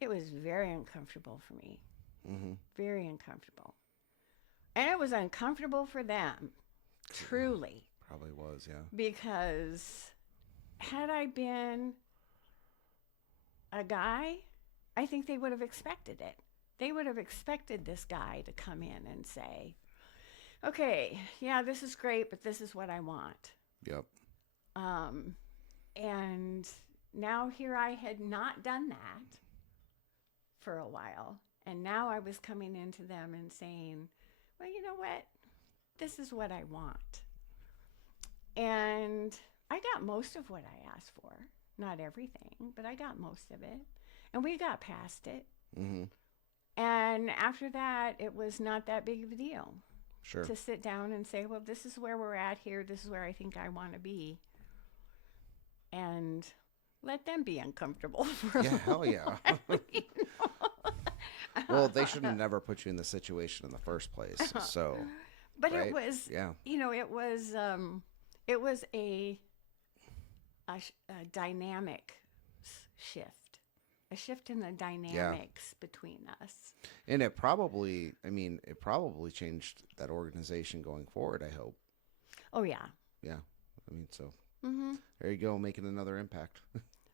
It was very uncomfortable for me, Mm-hmm. very uncomfortable, and it was uncomfortable for them, truly, Probably was, yeah. because had I been a guy, I think they would have expected it. They would have expected this guy to come in and say, okay, yeah, this is great, but this is what I want. Yep. Um, and now here I had not done that for a while. And now I was coming into them and saying, well, you know what? This is what I want. And I got most of what I asked for. Not everything, but I got most of it. And we got past it. Mm-hmm. And after that, it was not that big of a deal Sure. to sit down and say, well, this is where we're at here. This is where I think I want to be. And let them be uncomfortable for Yeah, a hell yeah. while, you know? Well, they should have never put you in the situation in the first place. So, But right? it was, Yeah. it was a dynamic shift, a shift in the dynamics between us. And it probably changed that organization going forward, I hope. Oh yeah. Yeah. So Mm-hmm. there you go, making another impact.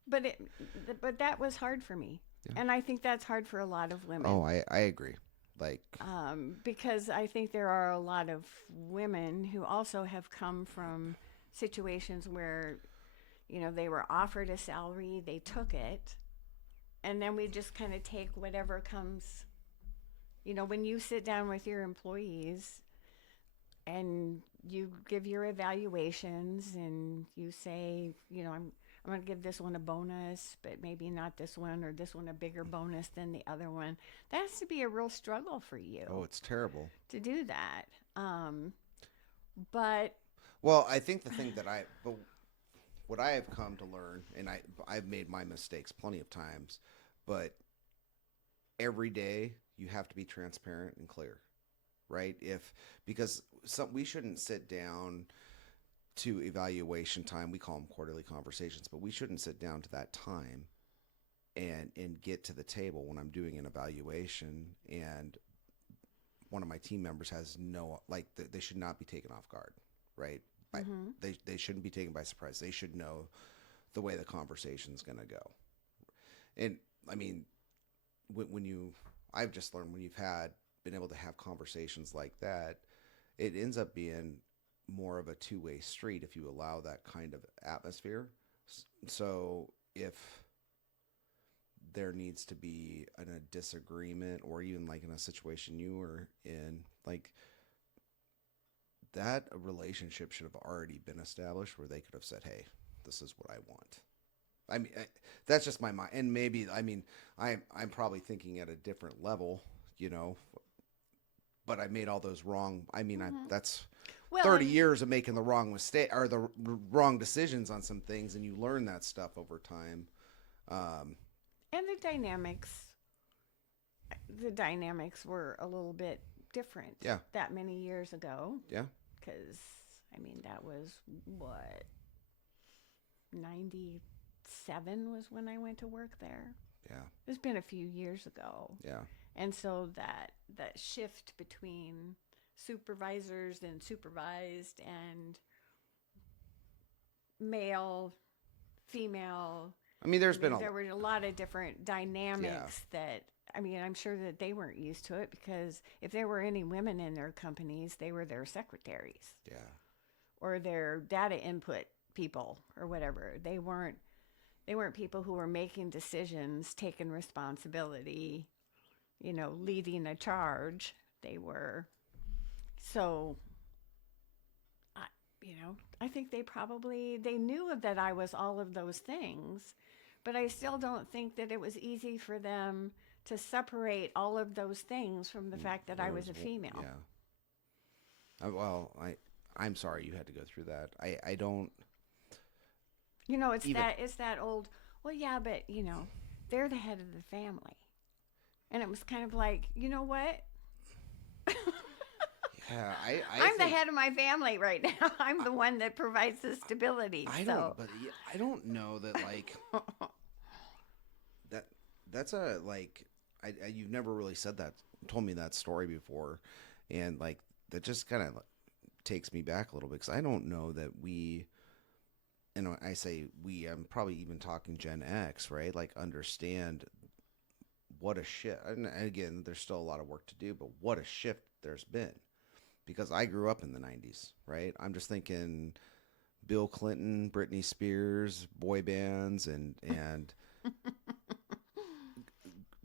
But that was hard for me, Yeah. and I think that's hard for a lot of women. Oh, I agree. Like, Because I think there are a lot of women who also have come from situations where, they were offered a salary, they took it, and then we just kind of take whatever comes. When you sit down with your employees and you give your evaluations and you say, I'm going to give this one a bonus, but maybe not this one, or this one a bigger bonus than the other one. That has to be a real struggle for you. oh, it's terrible. To do that. But Well, I think but what I have come to learn, and I've made my mistakes plenty of times, but every day you have to be transparent and clear, right? Because we shouldn't sit down to evaluation time. We call them quarterly conversations, but we shouldn't sit down to that time and get to the table when I'm doing an evaluation and one of my team members has they should not be taken off guard, right? mm-hmm. They shouldn't be taken by surprise. They should know the way the conversation's going to go. And I've just learned when you've been able to have conversations like that, it ends up being more of a two-way street if you allow that kind of atmosphere. So if there needs to be a disagreement, or even like in a situation you were in, like that relationship should have already been established where they could have said, hey, this is what I want. That's just my mind. And maybe, I'm probably thinking at a different level, but I made all those wrong. Mm-hmm. That's Well, 30 years of making the wrong mistake or the wrong decisions on some things. And you learn that stuff over time. and the dynamics were a little bit different. Yeah. That many years ago. Yeah. Because, that was what, 97 was when I went to work there. Yeah. It's been a few years ago. Yeah. And so that shift between supervisors and supervised and male, female, I mean, I there's been mean, a there were a lot of different yeah, dynamics that, I mean, I'm sure that they weren't used to it because if there were any women in their companies, they were their secretaries yeah. or their data input people or whatever. They weren't people who were making decisions, taking responsibility, leading a charge. They were so I, I think they knew that I was all of those things, but I still don't think that it was easy for them to separate all of those things from the fact that I was a female. Yeah. Well, I'm sorry you had to go through that. I don't It's even. that old, well, yeah, but they're the head of the family. And it was kind of like, you know what? Yeah, I I'm the think head of my family right now. I'm the one that provides the stability. I don't, So, but I don't know that like that. That's a like you've never really said that, told me that story before, and like that just kind of takes me back a little bit because I don't know that we. And when I say we, I'm probably even talking Gen X, right? Like understand what a shift. And again, there's still a lot of work to do, but what a shift there's been because I grew up in the 90s, right? I'm just thinking Bill Clinton, Britney Spears, boy bands, and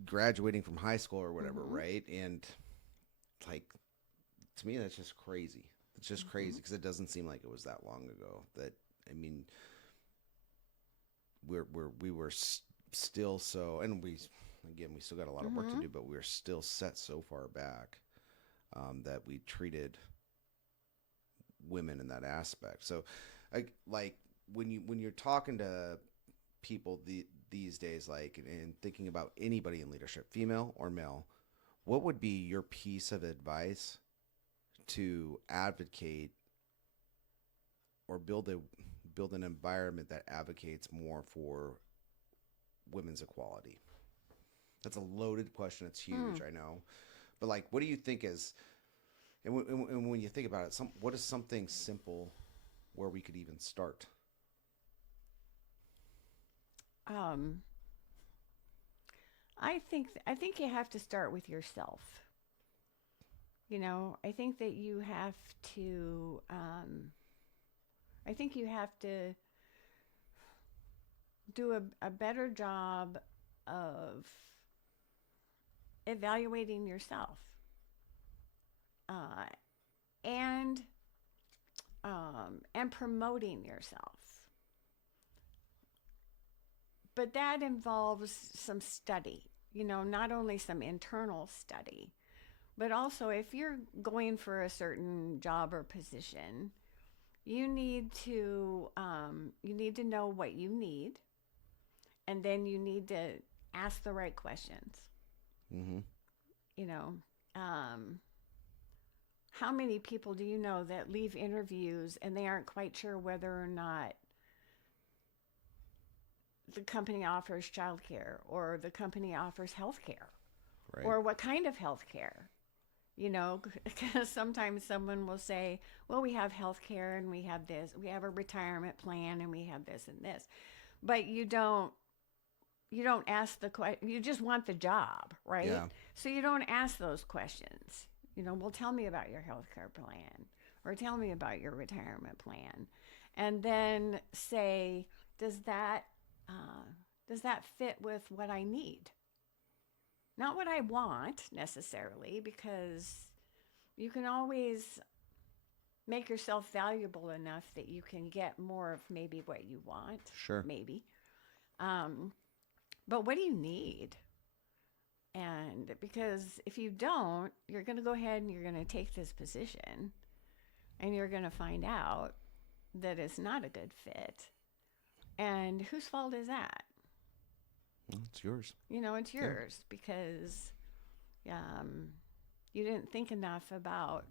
graduating from high school or whatever, mm-hmm, right? And like to me, that's just crazy. It's just mm-hmm, crazy because it doesn't seem like it was that long ago. That I mean, we were still so, and we still got a lot of work to mm-hmm. do, but we're still set so far back that we treated women in that aspect. So, like when you're talking to people these days, like and thinking about anybody in leadership, female or male, what would be your piece of advice to advocate or build an environment that advocates more for women's equality? That's a loaded question. It's Mm. huge, I know, but like, what do you think is and when you think about it, what is something simple where we could even start? Um, I think you have to start with yourself. I think that you have to. I think you have to do a better job of evaluating yourself, uh, and and promoting yourself. But that involves some study. Not only some internal study, but also if you're going for a certain job or position, you need to know what you need, and then you need to ask the right questions. Mm-hmm. You know, um, how many people do you know that leave interviews and they aren't quite sure whether or not the company offers childcare or the company offers health care Right. or what kind of health care? Because sometimes someone will say, well, we have health care and we have this, we have a retirement plan and we have this and this. But you don't ask the question, you just want the job, right? Yeah. So you don't ask those questions. Well, tell me about your health care plan or tell me about your retirement plan. And then say, does that uh, does that fit with what I need? Not what I want necessarily, because you can always make yourself valuable enough that you can get more of maybe what you want, Sure. maybe. Um, but what do you need? And because if you don't, you're going to go ahead and you're going to take this position and you're going to find out that it's not a good fit. And whose fault is that? Well, it's yours. It's Yeah. yours because um, you didn't think enough about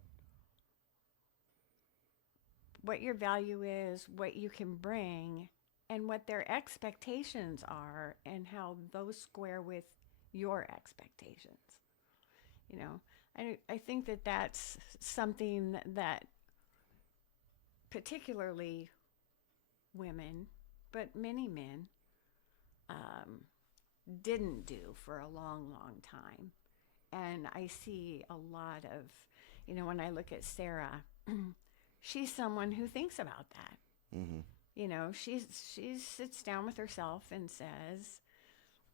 what your value is, what you can bring, and what their expectations are, and how those square with your expectations. You know, I think that that's something that particularly women, but many men, um, didn't do for a long, long time. And I see a lot of, when I look at Sarah, she's someone who thinks about that. Mm-hmm. She sits down with herself and says,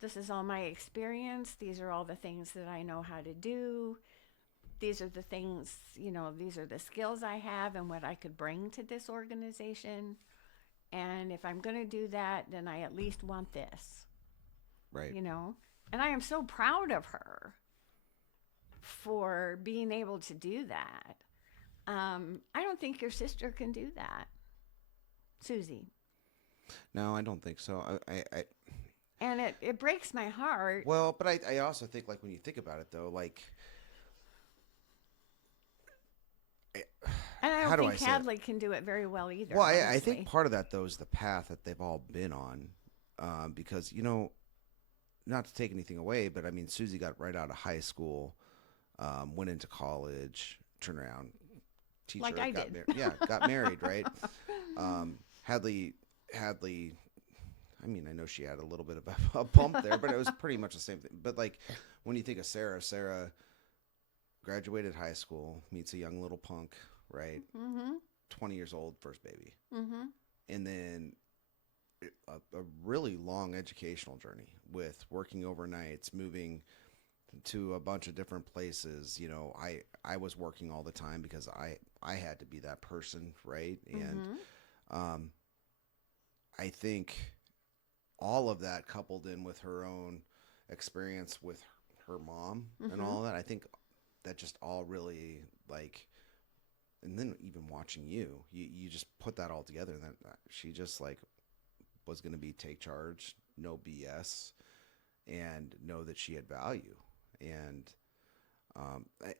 "This is all my experience. These are all the things that I know how to do. These are the things, these are the skills I have and what I could bring to this organization. And if I'm going to do that, then I at least want this, Right. you know?" And I am so proud of her for being able to do that. I don't think your sister can do that, Susie. No, I don't think so. And it breaks my heart. Well, but I also think, like, when you think about it though, like, I- And I how don't do I think say it? Hadley can do it very well either, Well, I think honestly. part of that though is the path that they've all been on, because not to take anything away, but I mean, Susie got right out of high school, went into college, turned around, Like teacher, I did. got married, right? Hadley, I mean, I know she had a little bit of a bump there, but it was pretty much the same thing. But like, when you think of Sarah graduated high school, meets a young little punk, right? Mm-hmm. 20 years old, first baby, Mm-hmm. and then a really long educational journey with working overnights, moving to a bunch of different places. I was working all the time because I had to be that person, right? And Mm-hmm. um, I think all of that coupled in with her own experience with her mom and Mm-hmm. all of that, I think that just all really, like, and then even watching you just put that all together, and then she just, like, was going to be take charge, no BS, and know that she had value. And um, I,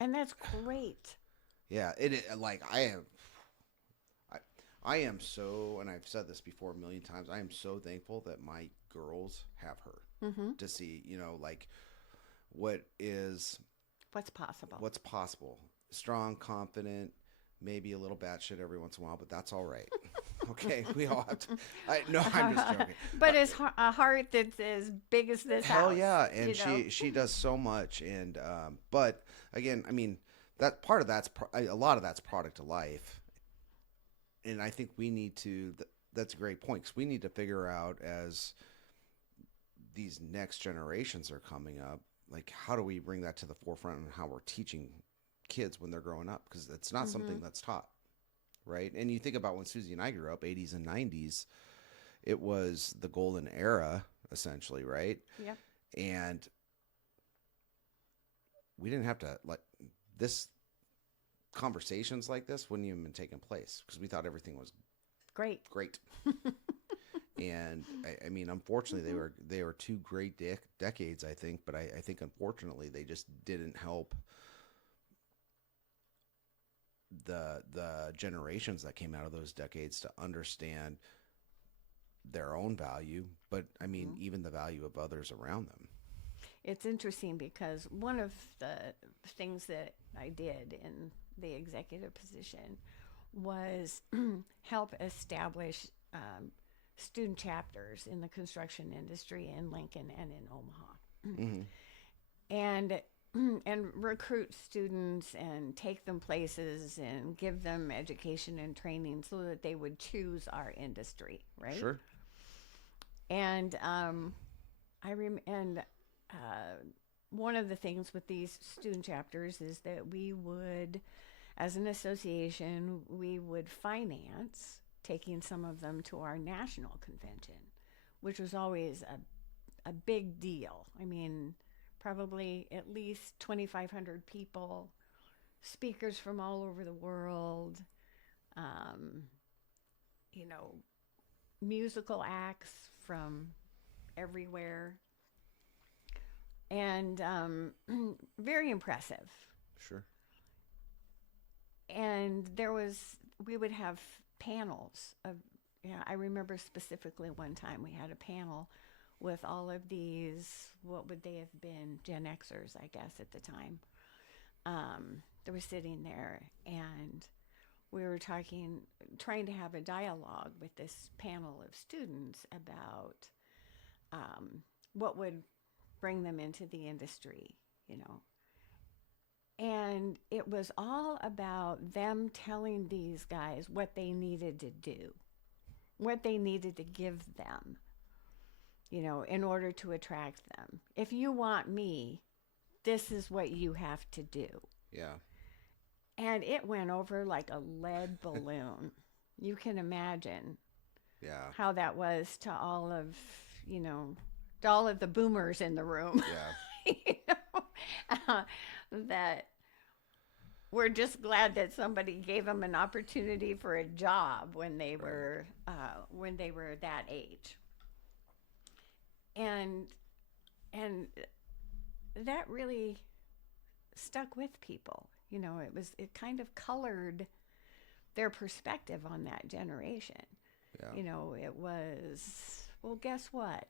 And that's great. yeah, like, I, I am so, and I've said this before a million times, I am so thankful that my girls have her Mm-hmm. to see, like, what is What's possible? what's possible. Strong, confident, maybe a little batshit every once in a while, but that's all right. Okay, we all have to. No, I'm just joking. Uh, But it's a heart that's as big as this Hell house, yeah, and you know? she does so much, and but again, I mean, that part of a lot of that's product of life, and I think we need to. That's a great point, because we need to figure out, as these next generations are coming up, like, how do we bring that to the forefront and how we're teaching kids when they're growing up, because it's not Mm-hmm. something that's taught, right? And you think about when Susie and I grew up, 80s and 90s, it was the golden era essentially, right? Yep. And we didn't have to, like, this conversations like this wouldn't even been taking place because we thought everything was Great. great. And I mean, unfortunately, Mm-hmm. they were two great decades, I think. But I think, unfortunately, they just didn't help the generations that came out of those decades to understand their own value. But I mean, Mm-hmm. even the value of others around them. It's interesting because one of the things that I did in the executive position was help establish student chapters in the construction industry in Lincoln and in Omaha. Mm-hmm. And and recruit students and take them places and give them education and training so that they would choose our industry, right? Sure. And and uh, one of the things with these student chapters is that we would, as an association, we would finance taking some of them to our national convention, which was always a big deal. I mean, probably at least 2,500 people, speakers from all over the world, um, you know, musical acts from everywhere, and very impressive. Sure. And we would have panels of, yeah, I remember specifically one time we had a panel with all of these, what would they have been, Gen Xers, I guess, at the time. They were sitting there, and we were trying to have a dialogue with this panel of students about what would bring them into the industry, you know. And it was all about them telling these guys what they needed to do, what they needed to give them, you know, in order to attract them. If you want me, this is what you have to do. Yeah. And it went over like a lead balloon. You can imagine Yeah. how that was to all of, you know, to all of the boomers in the room. Yeah. you know, uh, that we're just glad that somebody gave them an opportunity for a job Right. when they were that age. And and that really stuck with people. You know, it kind of colored their perspective on that generation. Yeah. You know, it was, well, guess what?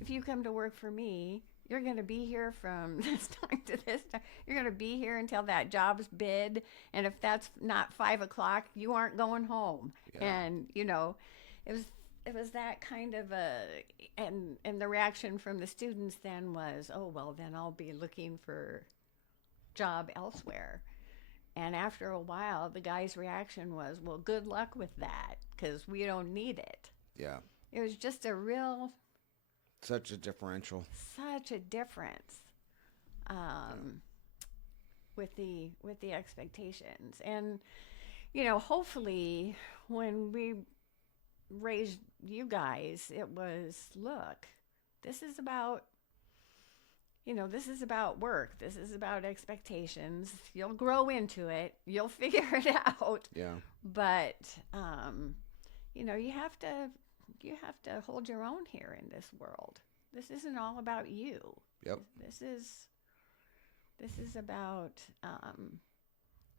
If you come to work for me, you're going to be here from this time to this time. You're going to be here until that job's bid. And if that's not 5 o'clock, you aren't going home. Yeah. And, you know, it was, it was that kind of a, and the reaction from the students then was, oh, well, then I'll be looking for job elsewhere. And after a while, the guy's reaction was, well, good luck with that because we don't need it. Yeah. It was just a real, Such a differential. such a difference Yeah. um, with the expectations. And, you know, hopefully when we raised you guys, it was, look, this is about, you know, this is about work. This is about expectations. You'll grow into it. You'll figure it out. Yeah. But you know, you have to hold your own here in this world. This isn't all about you. Yep. This is about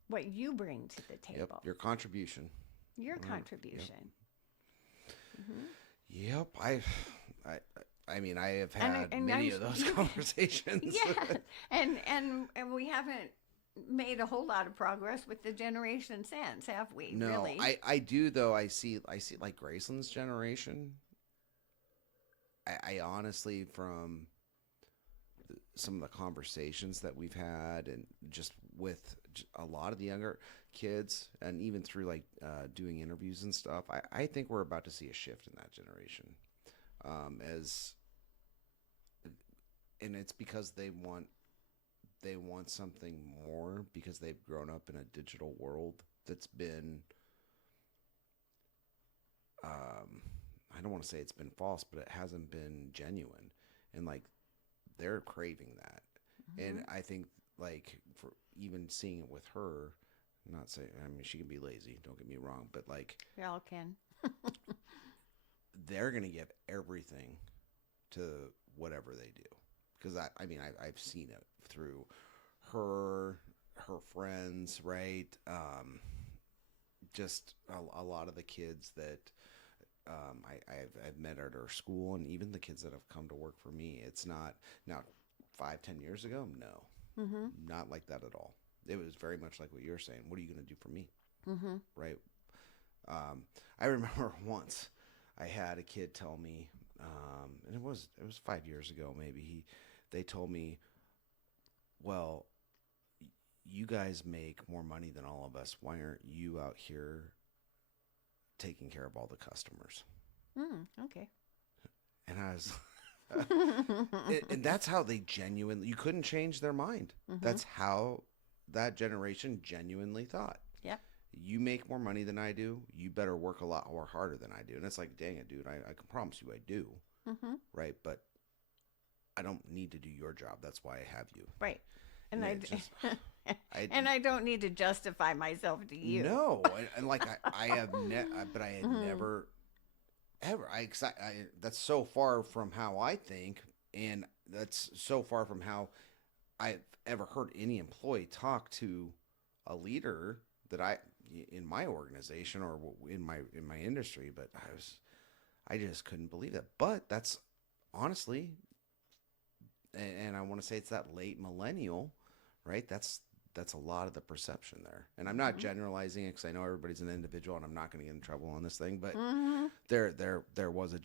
what you bring to the Yep. table. Your contribution. Your Yep. contribution. Mm-hmm. Yep. I I mean, I have And had and many I'm of those conversations. yeah, and we haven't made a whole lot of progress with the generation since, have we? No, Really? I do though. I see like Graceland's generation. I honestly, from some of the conversations that we've had, and just with a lot of the younger kids, and even through like doing interviews and stuff, I think we're about to see a shift in that generation. As and it's because they want something more because they've grown up in a digital world that's been um, I don't want to say it's been false, but it hasn't been genuine, and like they're craving that. Mm-hmm. And I think like for even seeing it with her, I'm not saying, I mean, she can be lazy, don't get me wrong, but like We all can. they're gonna give everything to whatever they do, because I mean I've seen it through her her friends, right? Just a lot of the kids that I've met at our school, and even the kids that have come to work for me. It's not now 5-10 years ago. No, Mm-hmm. not like that at all. It was very much like what you're saying. What are you going to do for me, Mm-hmm. right? I remember once I had a kid tell me, and it was 5 years ago maybe. They told me, well, you guys make more money than all of us. Why aren't you out here taking care of all the customers? Mm, okay. And I was, and that's how they genuinely, you couldn't change their mind. Mm-hmm. That's how that generation genuinely thought. Yep. You make more money than I do. You better work a lot more harder than I do. And it's like, dang it, dude, I can promise you I do. Mm-hmm. Right. But I don't need to do your job. That's why I have you. Right. And And I, it just, I, and I don't need to justify myself to you. no. And like, but I had Mm-hmm. never, ever, that's so far from how I think. And that's so far from how I've ever heard any employee talk to a leader that in my organization or in my industry. But I just couldn't believe that. But that's honestly, and I want to say it's that late millennial, right? That's a lot of the perception there. And I'm not Mm-hmm. generalizing it because I know everybody's an individual, and I'm not going to get in trouble on this thing. But Mm-hmm. there was a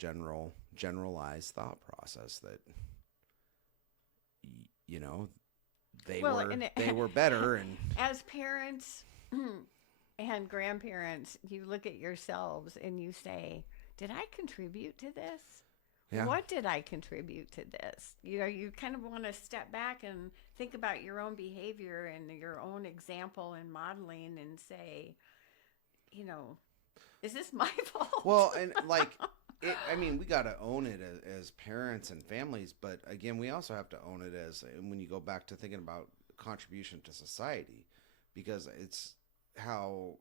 generalized thought process that you know Well, and they were better, and as parents and grandparents, you look at yourselves and you say, "Did I contribute to this? yeah. What did I contribute to this?" You kind of want to step back and think about your own behavior and your own example and modeling and say, you know, is this my fault? Well, and like I mean, we got to own it as parents and families, but again, we also have to own it as, and when you go back to thinking about contribution to society, because it's how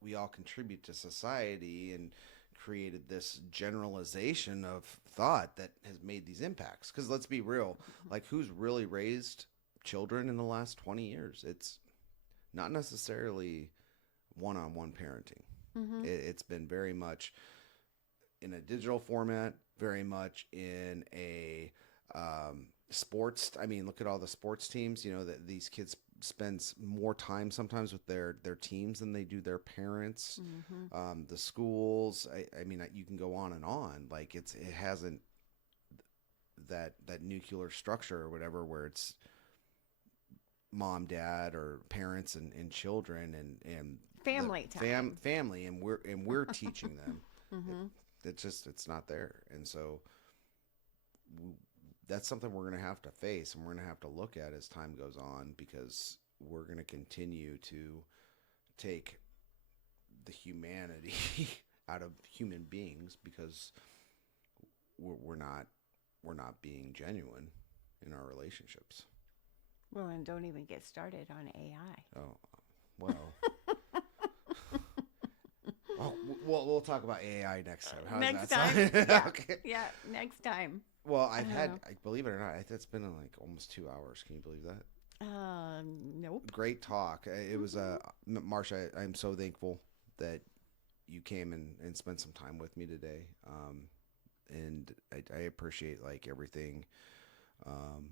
we all contribute to society and created this generalization of thought that has made these impacts. Because let's be real, like who's really raised children in the last 20 years? It's not necessarily one-on-one parenting. Mm-hmm. It's been very much in a digital format, very much in a sports. I mean, look at all the sports teams. You know that these kids spends more time sometimes with their teams than they do their parents. Mm-hmm. The schools. I mean, you can go on and on. Like it hasn't that nuclear structure or whatever where it's mom, dad, or parents and children and Family time. family, and we're teaching them. Mm-hmm. It's not there, and so that's something we're going to have to face, and we're going to have to look at as time goes on, because we're going to continue to take the humanity out of human beings because we're not being genuine in our relationships. Well, and don't even get started on AI. Oh, well. Oh, we'll talk about AI next time. How Next does that time. sound? Yeah. Okay. Yeah, next time. Well, I've Uh, had, believe it or not, it's been like almost 2 hours. Can you believe that? nope. Great talk. It was Mm-hmm. Marsha. I'm so thankful that you came and spent some time with me today. And I appreciate like everything um,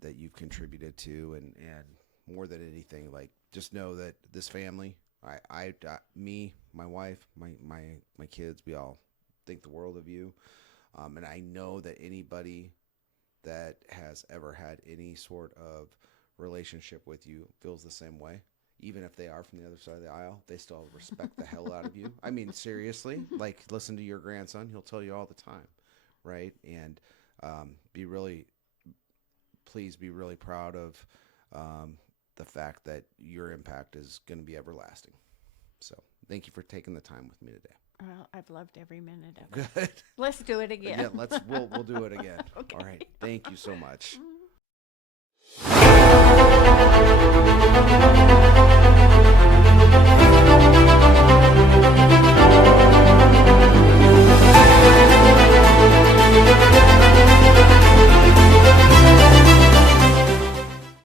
that you've contributed to, and more than anything, like just know that this family, me, my wife, my kids, we all think the world of you. And I know that anybody that has ever had any sort of relationship with you feels the same way. Even if they are from the other side of the aisle, they still respect the hell out of you. I mean, seriously, like listen to your grandson; he'll tell you all the time, right? And please be really proud of the fact that your impact is going to be everlasting. So, thank you for taking the time with me today. Well, I've loved every minute of it. Good. Let's do it again. Yeah, we'll do it again. Okay. All right. Thank you so much. Mm.